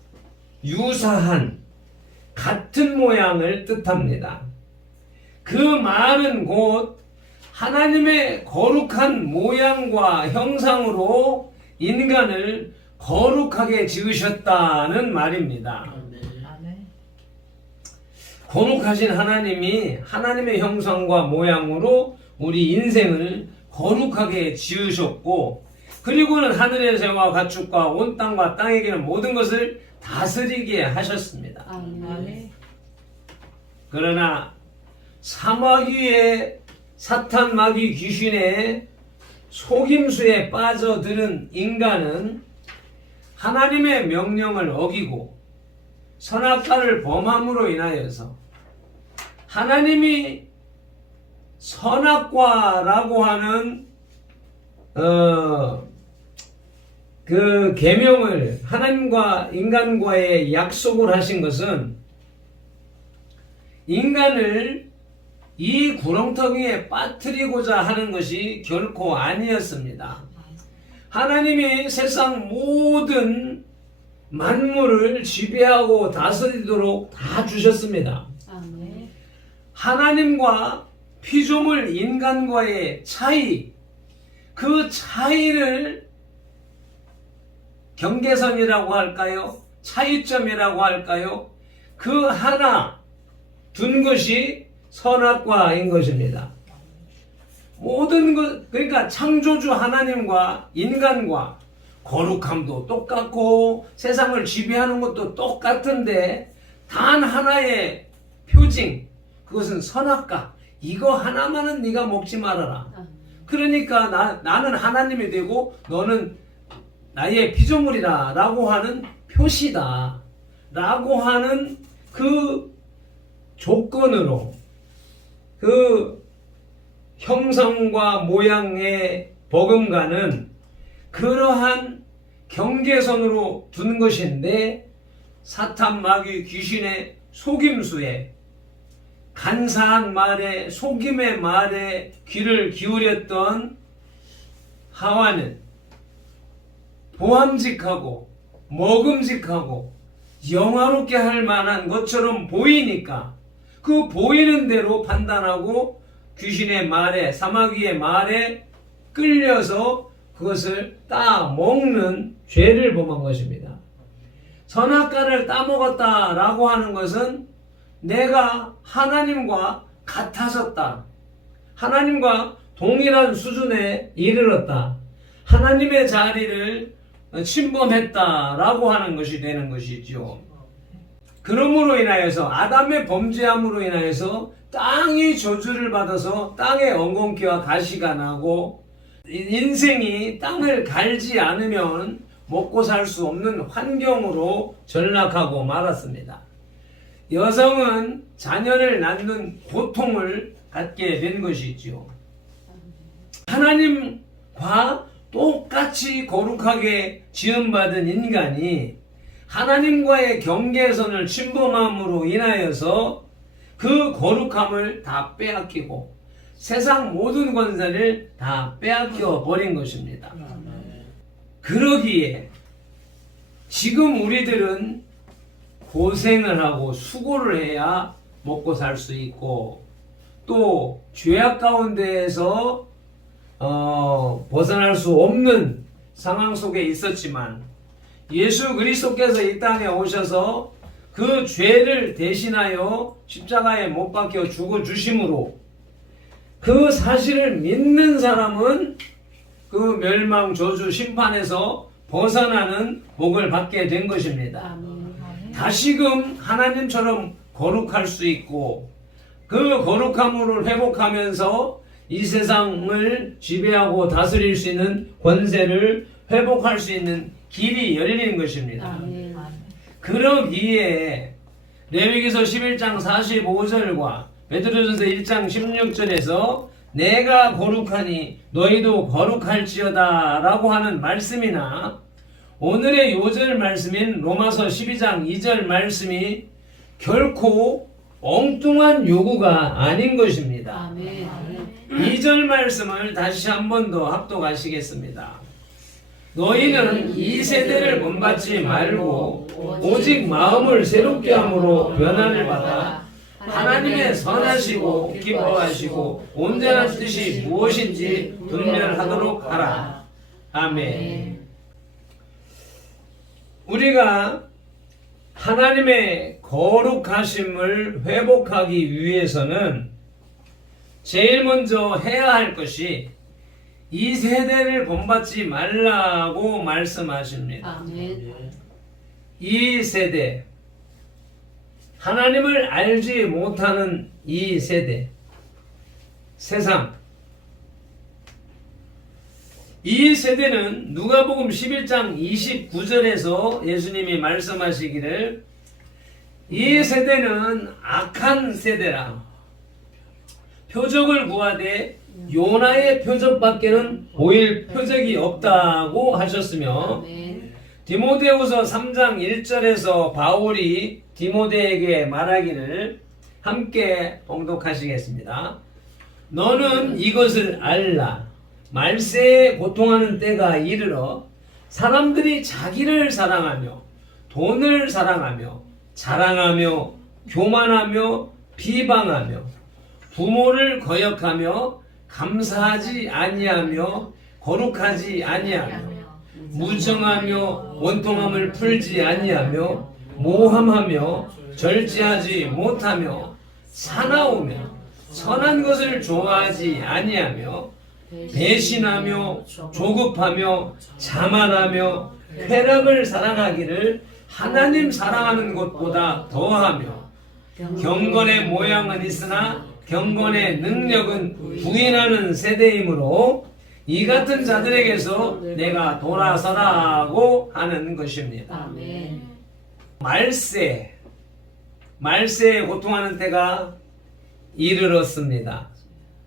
유사한, 같은 모양을 뜻합니다. 그 말은 곧 하나님의 거룩한 모양과 형상으로 인간을 거룩하게 지으셨다는 말입니다. 거룩하신 하나님이 하나님의 형상과 모양으로 우리 인생을 거룩하게 지으셨고, 그리고는 하늘의 새와 가축과 온 땅과 땅에 기는 모든 것을 다스리게 하셨습니다. 아멘. 그러나 사마귀의 사탄 마귀 귀신의 속임수에 빠져드는 인간은 하나님의 명령을 어기고 선악과를 범함으로 인하여서 하나님이 선악과라고 하는 그 계명을 하나님과 인간과의 약속을 하신 것은 인간을 이 구렁텅이에 빠뜨리고자 하는 것이 결코 아니었습니다. 하나님이 세상 모든 만물을 지배하고 다스리도록 다 주셨습니다. 아멘. 하나님과 피조물 인간과의 차이, 그 차이를 경계선이라고 할까요? 차이점이라고 할까요? 그 하나 둔 것이 선악과인 것입니다. 모든 것, 그러니까 창조주 하나님과 인간과 거룩함도 똑같고 세상을 지배하는 것도 똑같은데 단 하나의 표징, 그것은 선악과. 이거 하나만은 네가 먹지 말아라. 그러니까 나는 하나님이 되고 너는 나의 피조물이다 라고 하는 표시다 라고 하는 그 조건으로 그 형상과 모양의 버금가는 그러한 경계선으로 두는 것인데, 사탄 마귀 귀신의 속임수에 간사한 말에, 속임의 말에 귀를 기울였던 하와는 보암직하고 먹음직하고 영화롭게 할 만한 것처럼 보이니까 그 보이는 대로 판단하고 귀신의 말에, 사마귀의 말에 끌려서 그것을 따먹는 죄를 범한 것입니다. 선악과를 따먹었다라고 하는 것은 내가 하나님과 같아졌다, 하나님과 동일한 수준에 이르렀다, 하나님의 자리를 침범했다라고 하는 것이 되는 것이죠. 그러므로 인하여서 아담의 범죄함으로 인하여서 땅이 저주를 받아서 땅에 엉겅퀴와 가시가 나고 인생이 땅을 갈지 않으면 먹고 살 수 없는 환경으로 전락하고 말았습니다. 여성은 자녀를 낳는 고통을 갖게 된 것이죠. 하나님과 똑같이 거룩하게 지음받은 인간이 하나님과의 경계선을 침범함으로 인하여서 그 거룩함을 다 빼앗기고 세상 모든 권세를 다 빼앗겨 버린 것입니다. 그러기에 지금 우리들은 고생을 하고 수고를 해야 먹고 살 수 있고, 또 죄악 가운데에서 벗어날 수 없는 상황 속에 있었지만 예수 그리스도께서 이 땅에 오셔서 그 죄를 대신하여 십자가에 못 박혀 죽어 주심으로 그 사실을 믿는 사람은 그 멸망, 저주, 심판에서 벗어나는 복을 받게 된 것입니다. 다시금 하나님처럼 거룩할 수 있고 그 거룩함을 회복하면서 이 세상을 지배하고 다스릴 수 있는 권세를 회복할 수 있는 길이 열리는 것입니다. 그러기에 레위기서 11장 45절과 베드로전서 1장 16절에서 내가 거룩하니 너희도 거룩할지어다 라고 하는 말씀이나 오늘의 요절 말씀인 로마서 12장 2절 말씀이 결코 엉뚱한 요구가 아닌 것입니다. 2절 말씀을 다시 한 번 더 합독하시겠습니다. 너희는 이 세대를 본받지 말고 오직 마음을 새롭게 함으로 변화를 받아 하나님의 선하시고 기뻐하시고 온전한 뜻이 무엇인지 분별하도록 하라. 아멘. 우리가 하나님의 거룩하심을 회복하기 위해서는 제일 먼저 해야 할 것이 이 세대를 본받지 말라고 말씀하십니다. 이 세대, 하나님을 알지 못하는 이 세대, 세상, 이 세대는 누가복음 11장 29절에서 예수님이 말씀하시기를 이 세대는 악한 세대라, 표적을 구하되 요나의 표적밖에는 보일 표적이 없다고 하셨으며, 디모데후서 3장 1절에서 바울이 디모데에게 말하기를 함께 봉독하시겠습니다. 너는 이것을 알라. 말세에 고통하는 때가 이르러 사람들이 자기를 사랑하며 돈을 사랑하며 자랑하며 교만하며 비방하며 부모를 거역하며 감사하지 아니하며 거룩하지 아니하며 무정하며 원통함을 풀지 아니하며 모함하며 절제하지 못하며 사나우며 선한 것을 좋아하지 아니하며 배신하며 조급하며 자만하며 쾌락을 사랑하기를 하나님 사랑하는 것보다 더하며 경건의 모양은 있으나 경건의 능력은 부인하는 세대이므로 이 같은 자들에게서 내가 돌아서라고 하는 것입니다. 아멘. 말세에 고통하는 때가 이르렀습니다.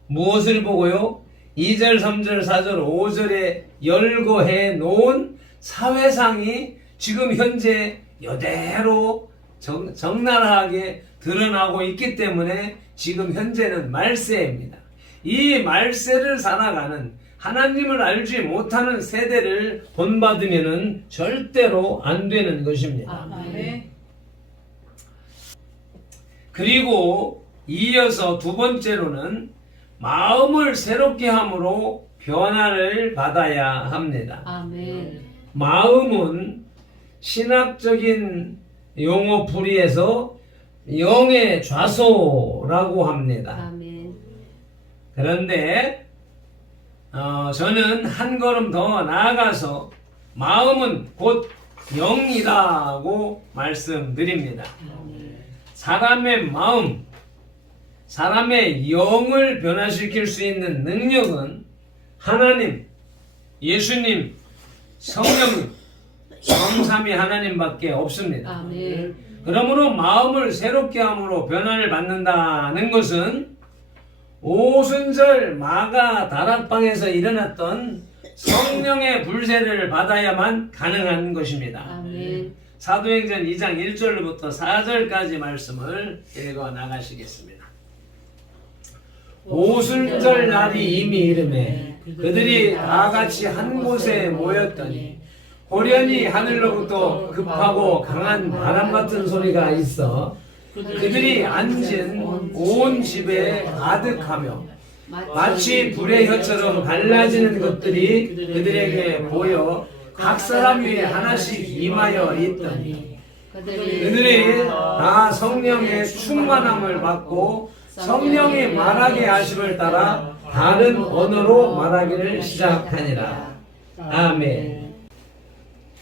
무엇을 보고요? 2절, 3절, 4절, 5절에 열거해 놓은 사회상이 지금 현재 여대로 적나라하게 드러나고 있기 때문에 지금 현재는 말세입니다. 이 말세를 살아가는 하나님을 알지 못하는 세대를 본받으면 절대로 안 되는 것입니다. 아멘. 그리고 이어서 두 번째로는 마음을 새롭게 함으로 변화를 받아야 합니다. 아멘. 마음은 신학적인 용어 풀이에서 영의 좌소라고 합니다. 아멘. 그런데 저는 한 걸음 더 나아가서 마음은 곧 영이라고 말씀드립니다. 사람의 마음, 사람의 영을 변화시킬 수 있는 능력은 하나님, 예수님, 성령, 성삼위 하나님밖에 없습니다. 아멘. 그러므로 마음을 새롭게 함으로 변화를 받는다는 것은 오순절 마가 다락방에서 일어났던 성령의 불세를 받아야만 가능한 것입니다. 아멘. 사도행전 2장 1절부터 4절까지 말씀을 읽어 나가시겠습니다. 오순절 날이 이미 이르매 그들이 다같이 한 곳에 모였더니 호련히 하늘로부터 급하고 강한 바람 같은 소리가 있어 그들이 앉은 온 집에 가득하며 마치 불의 혀처럼 갈라지는 것들이 그들에게 보여 각 사람 위에 하나씩 임하여 있더니 그들이 다 성령의 충만함을 받고 성령이 말하게 하심을 따라 다른 언어로 말하기를 시작하니라. 아멘.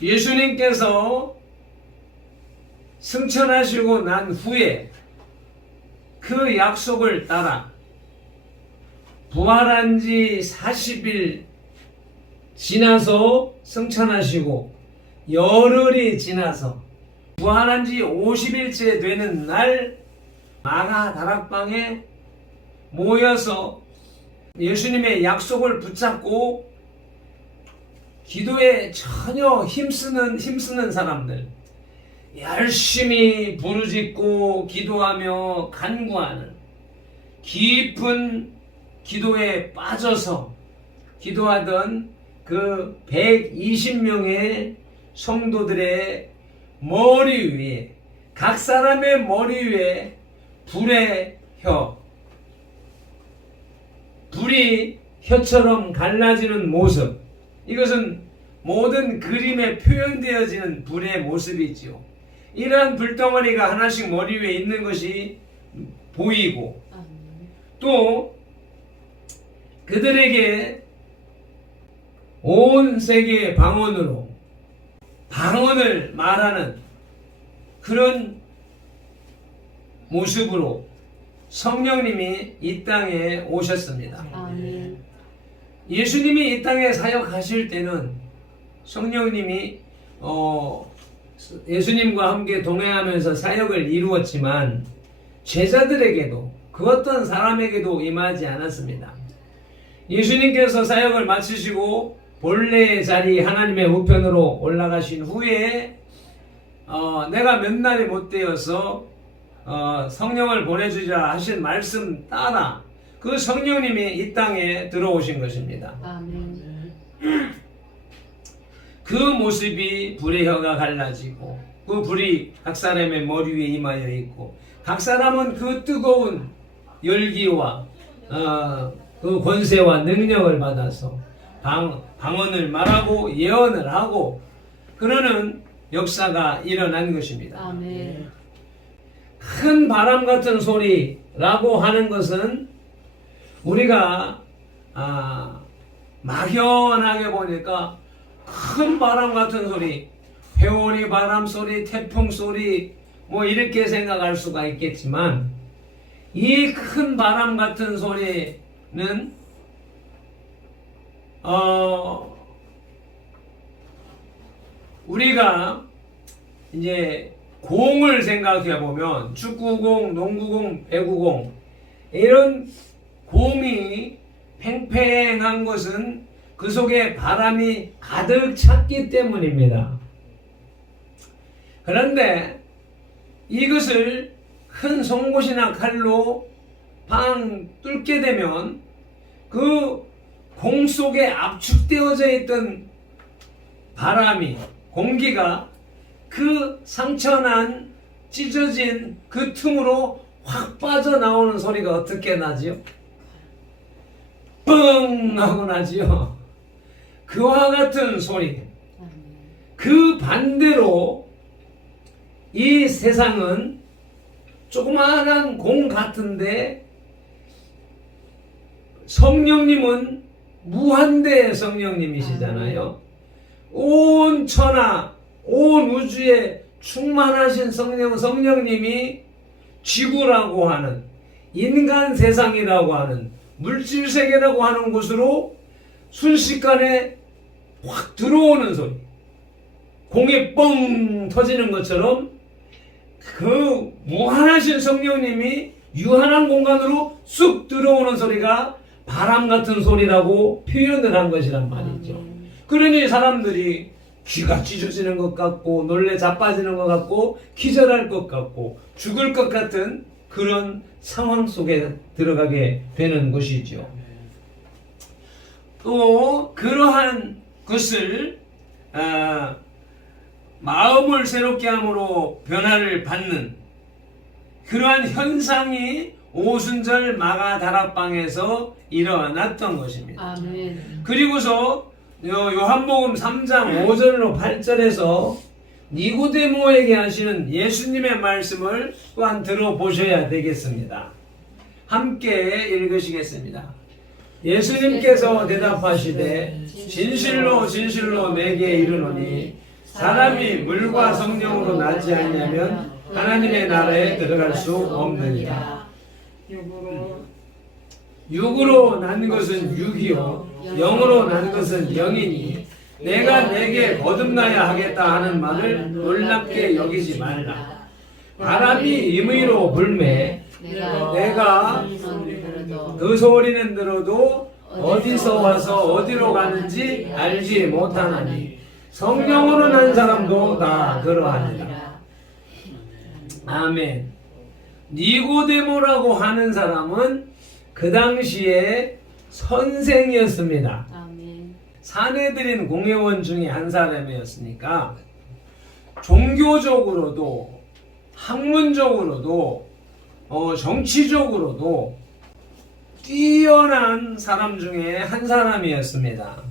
예수님께서 승천하시고 난 후에 그 약속을 따라 부활한 지 40일 지나서 승천하시고 열흘이 지나서 부활한 지 50일째 되는 날 마가 다락방에 모여서 예수님의 약속을 붙잡고 기도에 전혀 힘쓰는 사람들, 열심히 부르짖고 기도하며 간구하는 깊은 기도에 빠져서 기도하던 그 120명의 성도들의 머리 위에, 각 사람의 머리 위에 불의 혀, 불이 혀처럼 갈라지는 모습, 이것은 모든 그림에 표현되어지는 불의 모습이지요. 이러한 불덩어리가 하나씩 머리 위에 있는 것이 보이고, 또 그들에게 온 세계의 방언으로 방언을 말하는 그런 모습으로 성령님이 이 땅에 오셨습니다. 아멘. 예수님이 이 땅에 사역하실 때는 성령님이 예수님과 함께 동행하면서 사역을 이루었지만 제자들에게도 그 어떤 사람에게도 임하지 않았습니다. 예수님께서 사역을 마치시고 본래의 자리 하나님의 우편으로 올라가신 후에 내가 몇 날이 못 되어서 성령을 보내주자 하신 말씀 따라 그 성령님이 이 땅에 들어오신 것입니다. 아멘. 그 모습이 불의 혀가 갈라지고 그 불이 각 사람의 머리 위에 임하여 있고 각 사람은 그 뜨거운 열기와 그 권세와 능력을 받아서 방언을 말하고 예언을 하고 그러는 역사가 일어난 것입니다. 아멘. 큰 바람 같은 소리라고 하는 것은 우리가 막연하게 보니까 큰 바람 같은 소리, 회오리 바람 소리, 태풍 소리, 뭐 이렇게 생각할 수가 있겠지만 이 큰 바람 같은 소리는 우리가 이제 공을 생각해 보면 축구공, 농구공, 배구공 이런 공이 팽팽한 것은 그 속에 바람이 가득 찼기 때문입니다. 그런데 이것을 큰 송곳이나 칼로 팡 뚫게 되면 그 공 속에 압축되어져 있던 바람이, 공기가 그 상처난 찢어진 그 틈으로 확 빠져나오는 소리가 어떻게 나지요? 뻥 하고 나지요. 그와 같은 소리. 그 반대로 이 세상은 조그마한 공 같은데 성령님은 무한대 성령님이시잖아요. 온 천하, 온 우주에 충만하신 성령님이 지구라고 하는 인간 세상이라고 하는 물질 세계라고 하는 곳으로 순식간에 확 들어오는 소리, 공이 뻥 터지는 것처럼 그 무한하신 성령님이 유한한 공간으로 쑥 들어오는 소리가 바람 같은 소리라고 표현을 한 것이란 말이죠. 그러니 사람들이 귀가 찢어지는 것 같고 놀래 자빠지는 것 같고 기절할 것 같고 죽을 것 같은 그런 상황 속에 들어가게 되는 것이죠. 또 그러한 것을 마음을 새롭게 함으로 변화를 받는 그러한 현상이 오순절 마가다락방에서 일어났던 것입니다. 아멘. 그리고서 요한복음 3장 5절로 8절에서 니고데모에게 하시는 예수님의 말씀을 또한 들어보셔야 되겠습니다. 함께 읽으시겠습니다. 예수님께서 대답하시되 진실로 진실로 내게 이르노니 사람이 물과 성령으로 나지 않냐면 하나님의 나라에 들어갈 수 없느니라. 육으로 난 것은 육이요 영으로 난 것은 영이니 내가 내게 거듭나야 하겠다 하는 말을 놀랍게 여기지 말라. 바람이 임의로 불매 내가 그 소리는 들어도 어디서 와서 어디로 가는지 알지 못하나니 성령으로 난 사람도 다 그러하니라. 아멘. 니고데모라고 하는 사람은 그 당시에 선생이었습니다. 아멘. 사내들인 공회원 중에 한 사람이었으니까 종교적으로도 학문적으로도 정치적으로도 뛰어난 사람 중에 한 사람이었습니다.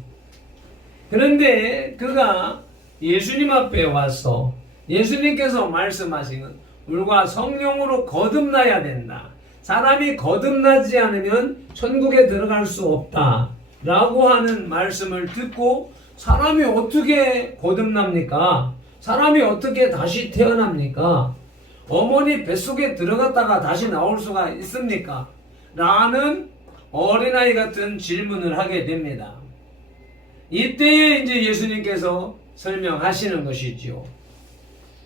그런데 그가 예수님 앞에 와서 예수님께서 말씀하시는 물과 성령으로 거듭나야 된다. 사람이 거듭나지 않으면 천국에 들어갈 수 없다 라고 하는 말씀을 듣고 사람이 어떻게 거듭납니까? 사람이 어떻게 다시 태어납니까? 어머니 뱃속에 들어갔다가 다시 나올 수가 있습니까? 라는 어린아이 같은 질문을 하게 됩니다. 이때에 이제 예수님께서 설명하시는 것이죠.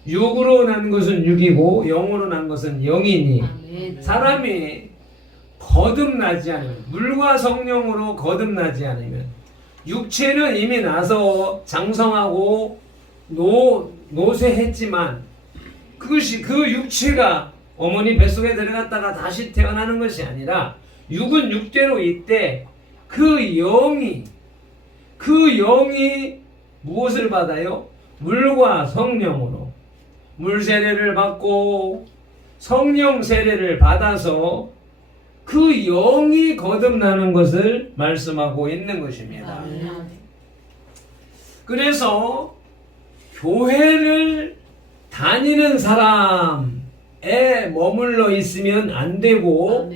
육으로 난 것은 육이고 영으로 난 것은 영이니 사람이 거듭나지 않으면 물과 성령으로 거듭나지 않으면 육체는 이미 나서 장성하고 노쇠했지만 그것이 그 육체가 어머니 뱃속에 들어갔다가 다시 태어나는 것이 아니라 육은 육대로 있되 그 영이 무엇을 받아요? 물과 성령으로 물 세례를 받고 성령 세례를 받아서 그 영이 거듭나는 것을 말씀하고 있는 것입니다. 그래서 교회를 다니는 사람에 머물러 있으면 안 되고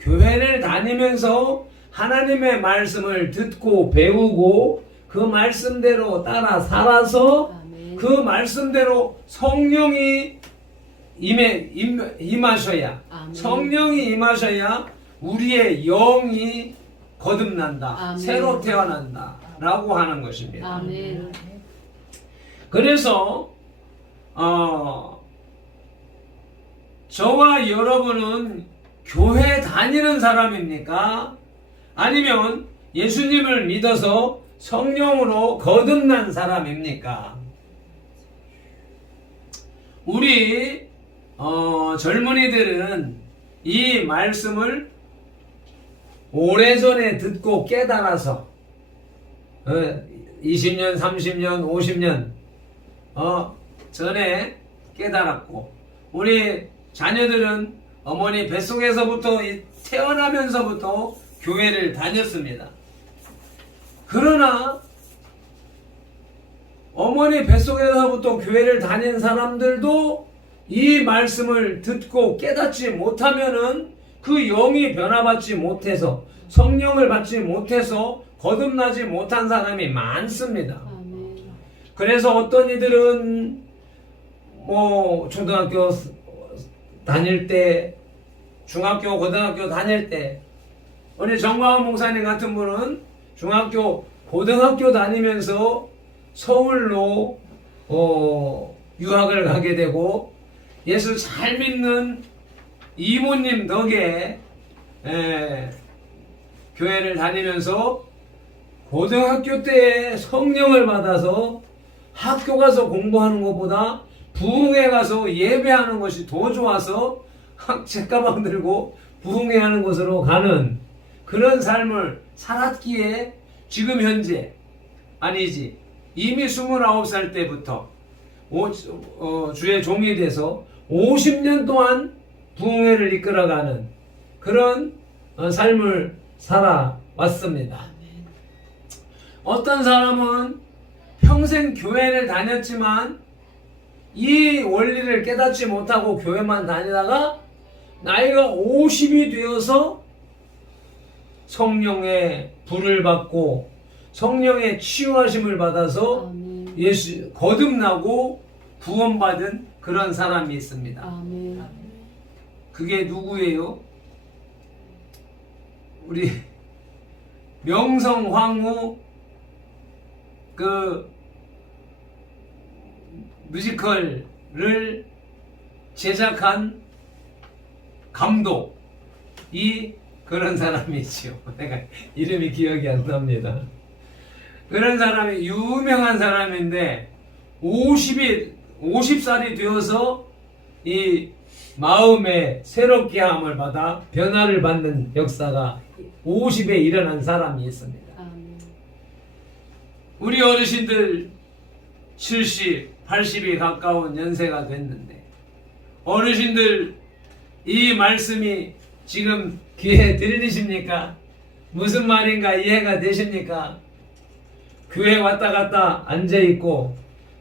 교회를 다니면서 하나님의 말씀을 듣고 배우고 그 말씀대로 따라 살아서 그 말씀대로 성령이 임하셔야 아멘. 성령이 임하셔야 우리의 영이 거듭난다. 아멘. 새로 태어난다. 라고 하는 것입니다. 아멘. 그래서 저와 여러분은 교회 다니는 사람입니까? 아니면 예수님을 믿어서 성령으로 거듭난 사람입니까? 우리 젊은이들은 이 말씀을 오래전에 듣고 깨달아서 20년, 30년, 50년 전에 깨달았고, 우리 자녀들은 어머니 뱃속에서부터 태어나면서부터 교회를 다녔습니다. 그러나 어머니 뱃속에서부터 교회를 다닌 사람들도 이 말씀을 듣고 깨닫지 못하면은 그 영이 변화받지 못해서 성령을 받지 못해서 거듭나지 못한 사람이 많습니다. 아멘. 그래서 어떤 이들은 초등학교 다닐 때, 중학교, 고등학교 다닐 때, 우리 정광훈 목사님 같은 분은 중학교, 고등학교 다니면서 서울로 유학을 가게 되고 예수 잘 믿는 이모님 덕에 교회를 다니면서 고등학교 때 성령을 받아서 학교 가서 공부하는 것보다 부흥회 가서 예배하는 것이 더 좋아서 책가방 들고 부흥회하는 곳으로 가는 그런 삶을 살았기에 지금 현재, 아니지, 이미 29살 때부터 주의 종이 돼서 50년 동안 부흥회를 이끌어가는 그런 삶을 살아왔습니다. 어떤 사람은 평생 교회를 다녔지만 이 원리를 깨닫지 못하고 교회만 다니다가 나이가 50이 되어서 성령의 불을 받고 성령의 치유하심을 받아서 아멘. 예수 거듭나고 구원받은 그런 사람이 있습니다. 아멘. 그게 누구예요? 우리 명성황후 그 뮤지컬을 제작한 감독이 그런 사람이지요. 내가 이름이 기억이 안 납니다. 그런 사람이 유명한 사람인데 50살이 되어서 이 마음의 새롭게 함을 받아 변화를 받는 역사가 50에 일어난 사람이 있습니다. 아멘. 우리 어르신들 70, 80이 가까운 연세가 됐는데 어르신들 이 말씀이 지금 귀에 들리십니까? 무슨 말인가 이해가 되십니까? 교회 왔다 갔다 앉아있고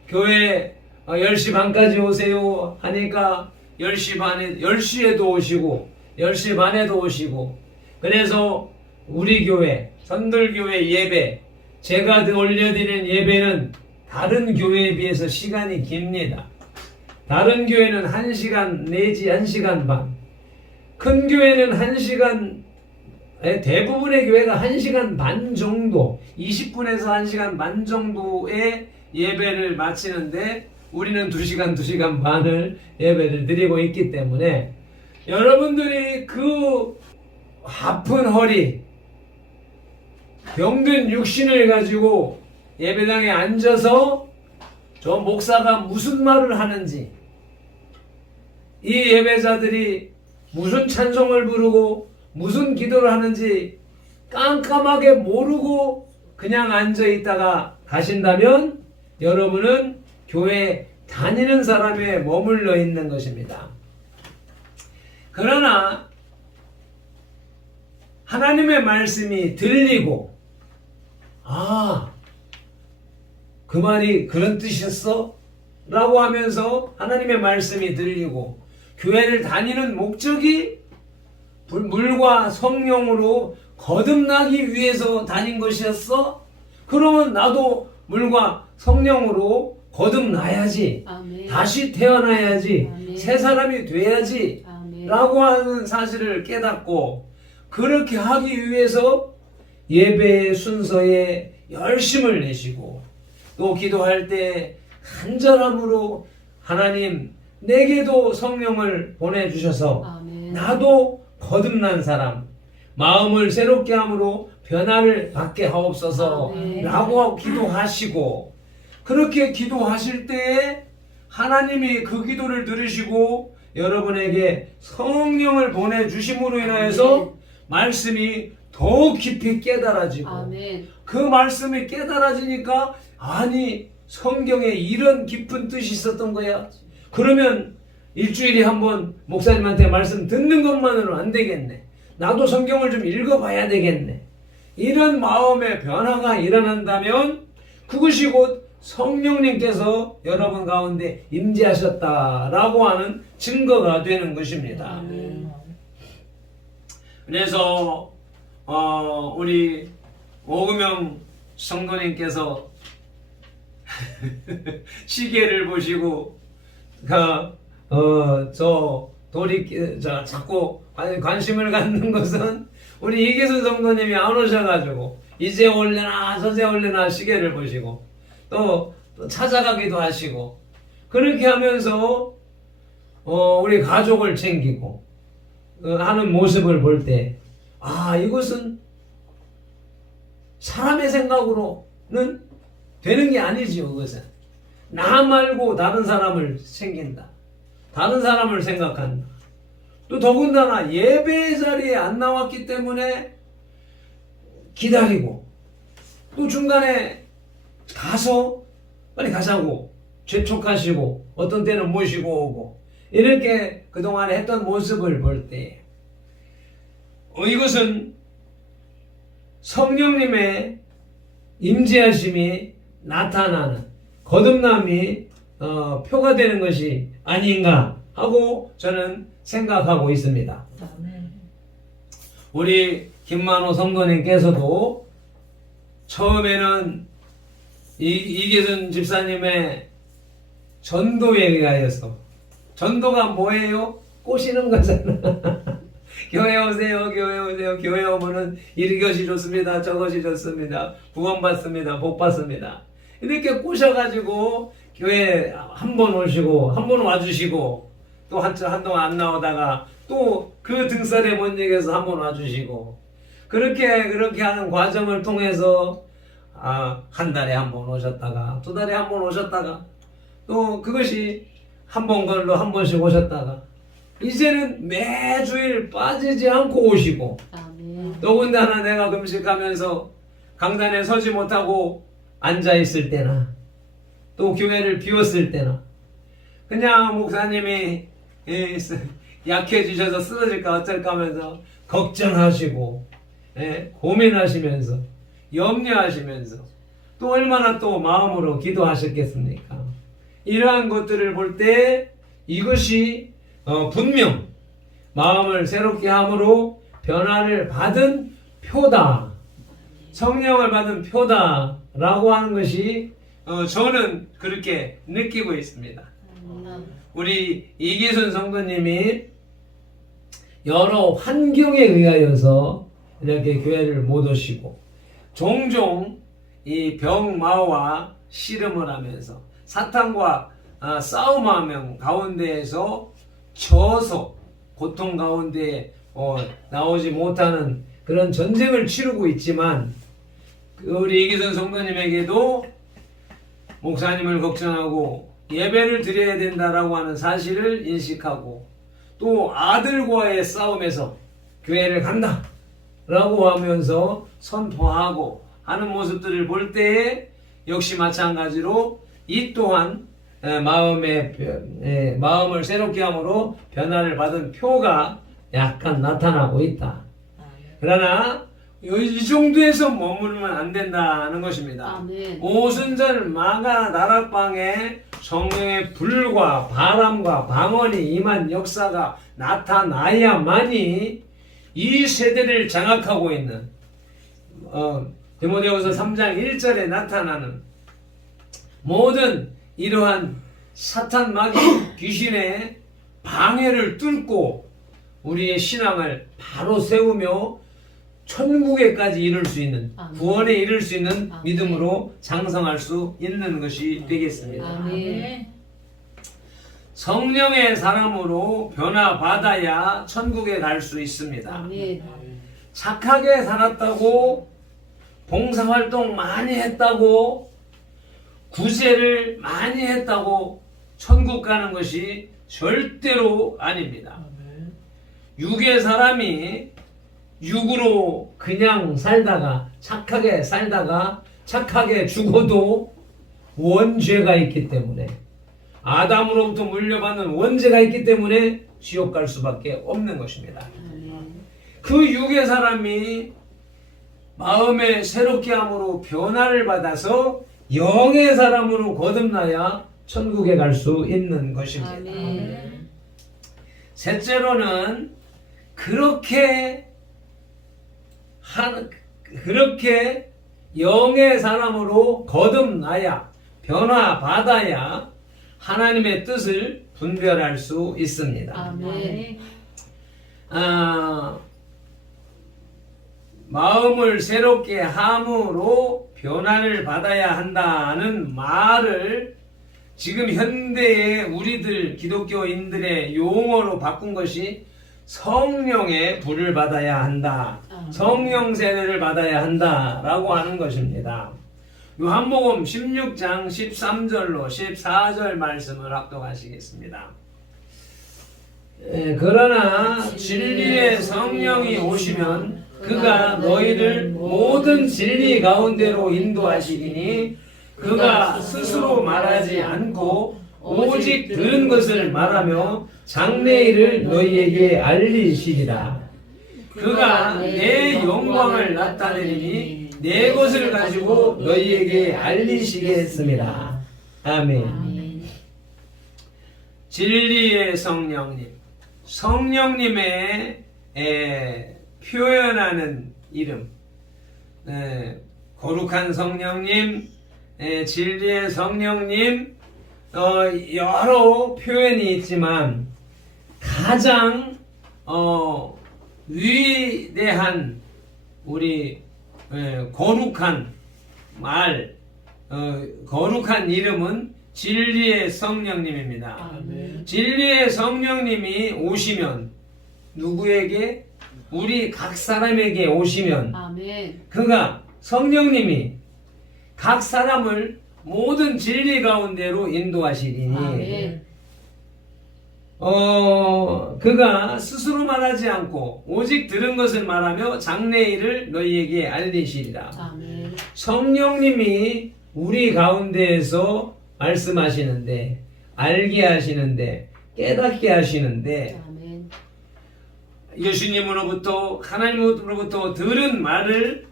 교회 10시 반까지 오세요 하니까 10시 반에 10시에도 오시고 10시 반에도 오시고, 그래서 우리 교회 선들교회 예배, 제가 올려드리는 예배는 다른 교회에 비해서 시간이 깁니다. 다른 교회는 1시간 내지 1시간 반, 큰 교회는 1시간, 대부분의 교회가 1시간 반 정도, 20분에서 1시간 반 정도의 예배를 마치는데 우리는 2시간 반을 예배를 드리고 있기 때문에 여러분들이 그 아픈 허리, 병든 육신을 가지고 예배당에 앉아서 저 목사가 무슨 말을 하는지, 이 예배자들이 무슨 찬송을 부르고 무슨 기도를 하는지 깜깜하게 모르고 그냥 앉아 있다가 가신다면 여러분은 교회 다니는 사람에 머물러 있는 것입니다. 그러나 하나님의 말씀이 들리고, 그 말이 그런 뜻이었어? 라고 하면서 하나님의 말씀이 들리고 교회를 다니는 목적이 물과 성령으로 거듭나기 위해서 다닌 것이었어? 그러면 나도 물과 성령으로 거듭나야지, 아멘. 다시 태어나야지, 아멘. 새 사람이 돼야지 아멘. 라고 하는 사실을 깨닫고 그렇게 하기 위해서 예배의 순서에 열심을 내시고 또 기도할 때 간절함으로 하나님 내게도 성령을 보내주셔서 아멘. 나도 거듭난 사람 마음을 새롭게 함으로 변화를 받게 하옵소서 아멘. 라고 기도하시고 그렇게 기도하실 때에 하나님이 그 기도를 들으시고 여러분에게 성령을 보내주심으로 인하여서 말씀이 더욱 깊이 깨달아지고 아멘. 그 말씀이 깨달아지니까 아니 성경에 이런 깊은 뜻이 있었던 거야. 그러면 일주일에 한번 목사님한테 말씀 듣는 것만으로는 안 되겠네. 나도 성경을 좀 읽어봐야 되겠네. 이런 마음의 변화가 일어난다면 그것이 곧 성령님께서 여러분 가운데 임재하셨다라고 하는 증거가 되는 것입니다. 아멘. 그래서 우리 오금영 성도님께서 시계를 보시고 자꾸 관심을 갖는 것은 우리 이기순 성도님이 안 오셔가지고 이제 올려나 저제 올려나 시계를 보시고 또 찾아가기도 하시고 그렇게 하면서 우리 가족을 챙기고 하는 모습을 볼 때 이것은 사람의 생각으로는 되는 게 아니지요. 그것은 나 말고 다른 사람을 챙긴다. 다른 사람을 생각한다. 또 더군다나 예배 자리에 안 나왔기 때문에 기다리고 또 중간에 가서 빨리 가자고 재촉하시고 어떤 때는 모시고 오고 이렇게 그동안에 했던 모습을 볼 때 이것은 성령님의 임재하심이 나타나는 거듭남이 표가 되는 것이 아닌가 하고 저는 생각하고 있습니다. 우리 김만호 성도님께서도 처음에는 이기순 집사님의 전도에 의하여서 전도가 뭐예요? 꼬시는 거잖아. 교회 오세요, 교회 오세요. 교회 오면은 이것이 좋습니다, 저것이 좋습니다. 구원받습니다, 복받습니다. 이렇게 꼬셔가지고 교회 한 번 오시고 한 번 와주시고 또 한동안 안 나오다가 또 그 등살에 못 이겨서 한 번 와주시고 그렇게 하는 과정을 통해서 한 달에 한 번 오셨다가 두 달에 한 번 오셨다가 또 그것이 한 번 걸로 한 번씩 오셨다가 이제는 매주일 빠지지 않고 오시고 아멘. 더군다나 내가 금식하면서 강단에 서지 못하고 앉아있을 때나 또 교회를 비웠을 때나 그냥 목사님이 약해지셔서 쓰러질까 어쩔까 하면서 걱정하시고 고민하시면서 염려하시면서 또 얼마나 또 마음으로 기도하셨겠습니까? 이러한 것들을 볼 때 이것이 분명 마음을 새롭게 함으로 변화를 받은 표다. 성령을 받은 표다라고 하는 것이 저는 그렇게 느끼고 있습니다. 우리 이기순 성도님이 여러 환경에 의하여서 이렇게 교회를 못 오시고 종종 이 병마와 씨름을 하면서 사탄과 싸움하는 가운데에서 져서 고통 가운데 나오지 못하는 그런 전쟁을 치르고 있지만 우리 이기순 성도님에게도 목사님을 걱정하고 예배를 드려야 된다라고 하는 사실을 인식하고 또 아들과의 싸움에서 교회를 간다 라고 하면서 선포하고 하는 모습들을 볼 때에 역시 마찬가지로 이 또한 마음을 새롭게 함으로 변화를 받은 표가 약간 나타나고 있다. 그러나 이 정도에서 머물면 안 된다는 것입니다. 아멘. 오순절 마가 나락방에 성령의 불과 바람과 방언이 임한 역사가 나타나야만이 이 세대를 장악하고 있는 디모데후서 3장 1절에 나타나는 모든 이러한 사탄 마귀 귀신의 방해를 뚫고 우리의 신앙을 바로 세우며 천국에까지 이룰 수 있는, 아멘. 구원에 이룰 수 있는 아멘. 믿음으로 장성할 수 있는 것이 되겠습니다. 아멘. 성령의 사람으로 변화받아야 천국에 갈 수 있습니다. 아멘. 착하게 살았다고, 봉사활동 많이 했다고, 구제를 많이 했다고 천국 가는 것이 절대로 아닙니다. 육의 사람이 육으로 그냥 살다가, 착하게 살다가 착하게 죽어도 원죄가 있기 때문에, 아담으로부터 물려받는 원죄가 있기 때문에 지옥 갈 수밖에 없는 것입니다. 그 육의 사람이 마음에 새롭게 함으로 변화를 받아서 영의 사람으로 거듭나야 천국에 갈 수 있는 것입니다. 아멘. 셋째로는 그렇게 영의 사람으로 거듭나야, 변화받아야 하나님의 뜻을 분별할 수 있습니다. 아멘. 마음을 새롭게 함으로 변화를 받아야 한다는 말을 지금 현대의 우리들 기독교인들의 용어로 바꾼 것이 성령의 불을 받아야 한다, 성령 세례를 받아야 한다라고 하는 것입니다. 요한복음 16장 13절로 14절 말씀을 합독하시겠습니다. 그러나 진리의 성령이 오시면 그가 너희를 모든 진리 가운데로 인도하시리니 그가 스스로 말하지 않고 오직 들은 것을 말하며 장래일을 너희에게 알리시리라. 그가 내 영광을 나타내리니 내 것을 가지고 너희에게 알리시겠습니다. 아멘. 진리의 성령님, 성령님의 표현하는 이름, 거룩한 성령님, 진리의 성령님, 여러 표현이 있지만 가장 위대한 우리 거룩한 말, 거룩한 이름은 진리의 성령님입니다. 아멘. 진리의 성령님이 오시면 누구에게? 우리 각 사람에게 오시면 아멘. 그가 성령님이 각 사람을 모든 진리 가운데로 인도하시리니 아멘. 그가 스스로 말하지 않고 오직 들은 것을 말하며 장래일을 너희에게 알리시리라. 아멘. 성령님이 우리 가운데에서 말씀하시는데, 알게 하시는데, 깨닫게 하시는데, 아멘. 예수님으로부터, 하나님으로부터 들은 말을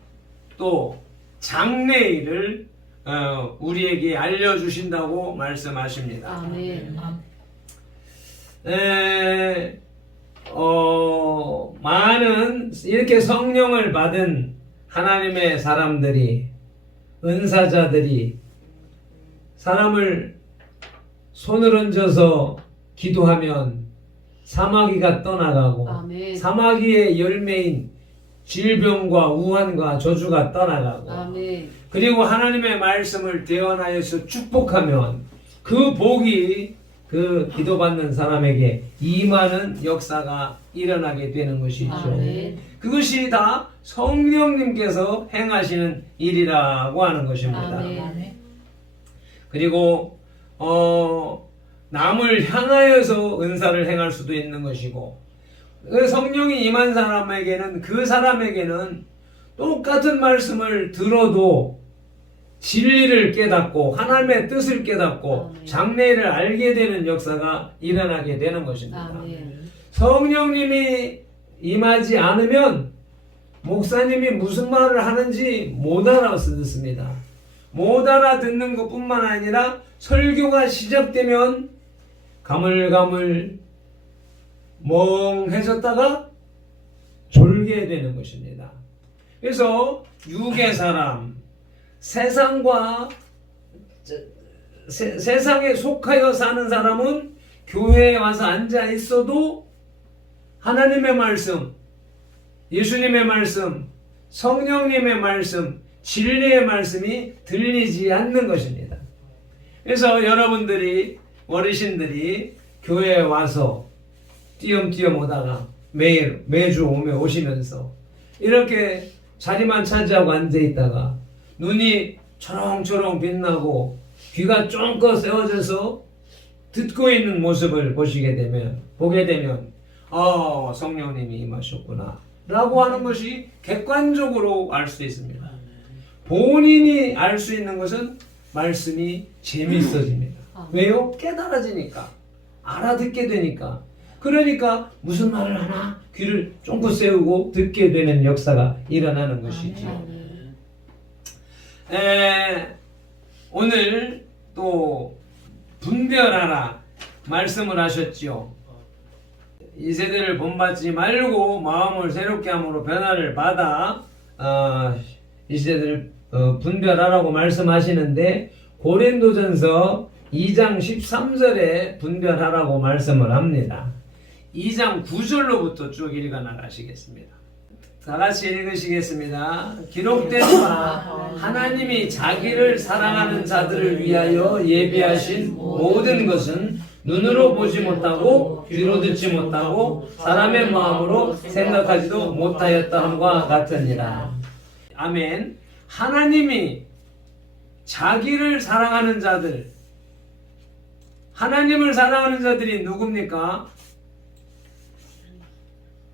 또 장래일을 우리에게 알려주신다고 말씀하십니다. 아멘. 많은 이렇게 성령을 받은 하나님의 사람들이, 은사자들이 사람을 손을 얹어서 기도하면 사마귀가 떠나가고, 아멘. 사마귀의 열매인 질병과 우환과 저주가 떠나가고, 아멘. 그리고 하나님의 말씀을 대언하여서 축복하면 그 복이 그 기도받는 사람에게 임하는 역사가 일어나게 되는 것이죠. 아멘. 그것이 다 성령님께서 행하시는 일이라고 하는 것입니다. 아멘. 그리고 남을 향하여서 은사를 행할 수도 있는 것이고, 그 성령이 임한 사람에게는, 그 사람에게는 똑같은 말씀을 들어도 진리를 깨닫고 하나님의 뜻을 깨닫고 아멘. 장래를 알게 되는 역사가 일어나게 되는 것입니다. 아멘. 성령님이 임하지 않으면 목사님이 무슨 말을 하는지 못 알아듣습니다. 못 알아듣는 것뿐만 아니라 설교가 시작되면 가물가물 멍해졌다가 졸게 되는 것입니다. 그래서 육의 사람, 세상과 세상에 속하여 사는 사람은 교회에 와서 앉아 있어도 하나님의 말씀, 예수님의 말씀, 성령님의 말씀, 진리의 말씀이 들리지 않는 것입니다. 그래서 여러분들이, 어르신들이 교회에 와서 띄엄띄엄 오다가 매주 오시면서 이렇게 자리만 차지하고 앉아있다가 눈이 초롱초롱 빛나고 귀가 쫑긋 세워져서 듣고 있는 모습을 보게 되면 성령님이 임하셨구나 라고 하는 것이 객관적으로 알 수 있습니다. 본인이 알 수 있는 것은 말씀이 재밌어집니다. 왜요? 깨달아지니까, 알아듣게 되니까. 그러니까 무슨 말을 하나 귀를 쫑긋 세우고 듣게 되는 역사가 일어나는 것이지요. 오늘 또 분별하라 말씀을 하셨지요. 이 세대를 본받지 말고 마음을 새롭게 함으로 변화를 받아 이 세대를 분별하라고 말씀하시는데, 고린도전서 2장 13절에 분별하라고 말씀을 합니다. 2장 9절로부터 쭉 읽어 나가시겠습니다. 다 같이 읽으시겠습니다. 기록된 바 하나님이 자기를 사랑하는 자들을 위하여 예비하신 모든 것은 눈으로 보지 못하고 귀로 듣지 못하고 사람의 마음으로 생각하지도 못하였다 함과 같으니라. 아멘. 하나님이 자기를 사랑하는 자들, 하나님을 사랑하는 자들이 누굽니까?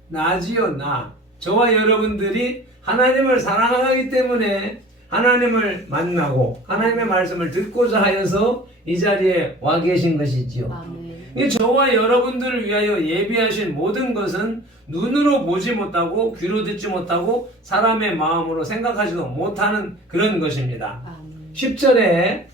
나지요, 나. 저와 여러분들이 하나님을 사랑하기 때문에 하나님을 만나고 하나님의 말씀을 듣고자 하여서 이 자리에 와 계신 것이지요. 아멘. 저와 여러분들을 위하여 예비하신 모든 것은 눈으로 보지 못하고 귀로 듣지 못하고 사람의 마음으로 생각하지도 못하는 그런 것입니다. 아멘. 10절에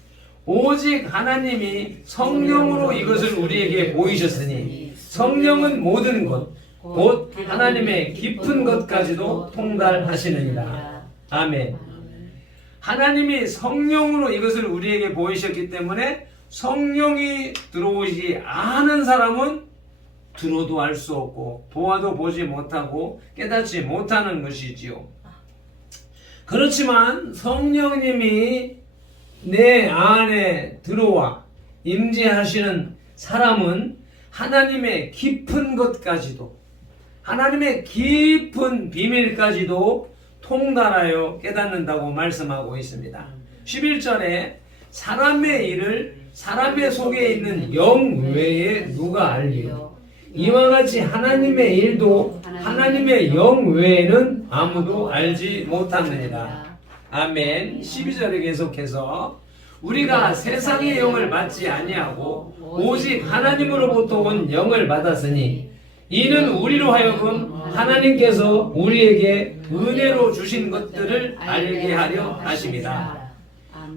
오직 하나님이 성령으로 이것을 우리에게 보이셨으니 성령은 모든 것 곧 하나님의 깊은 것까지도 통달하시느니라. 아멘. 하나님이 성령으로 이것을 우리에게 보이셨기 때문에 성령이 들어오지 않은 사람은 들어도 알 수 없고 보아도 보지 못하고 깨닫지 못하는 것이지요. 그렇지만 성령님이 내 안에 들어와 임재하시는 사람은 하나님의 깊은 것까지도, 하나님의 깊은 비밀까지도 통달하여 깨닫는다고 말씀하고 있습니다. 11절에 사람의 일을 사람의 속에 있는 영 외에 누가 알리요? 이와 같이 하나님의 일도 하나님의 영 외에는 아무도 알지 못하느니라. 아멘. 12절에 계속해서 우리가 세상의 영을 받지 아니하고 오직 하나님으로부터 온 영을 받았으니 이는 우리로 하여금 하나님께서 우리에게 은혜로 주신 것들을 알게 하려 하심이라.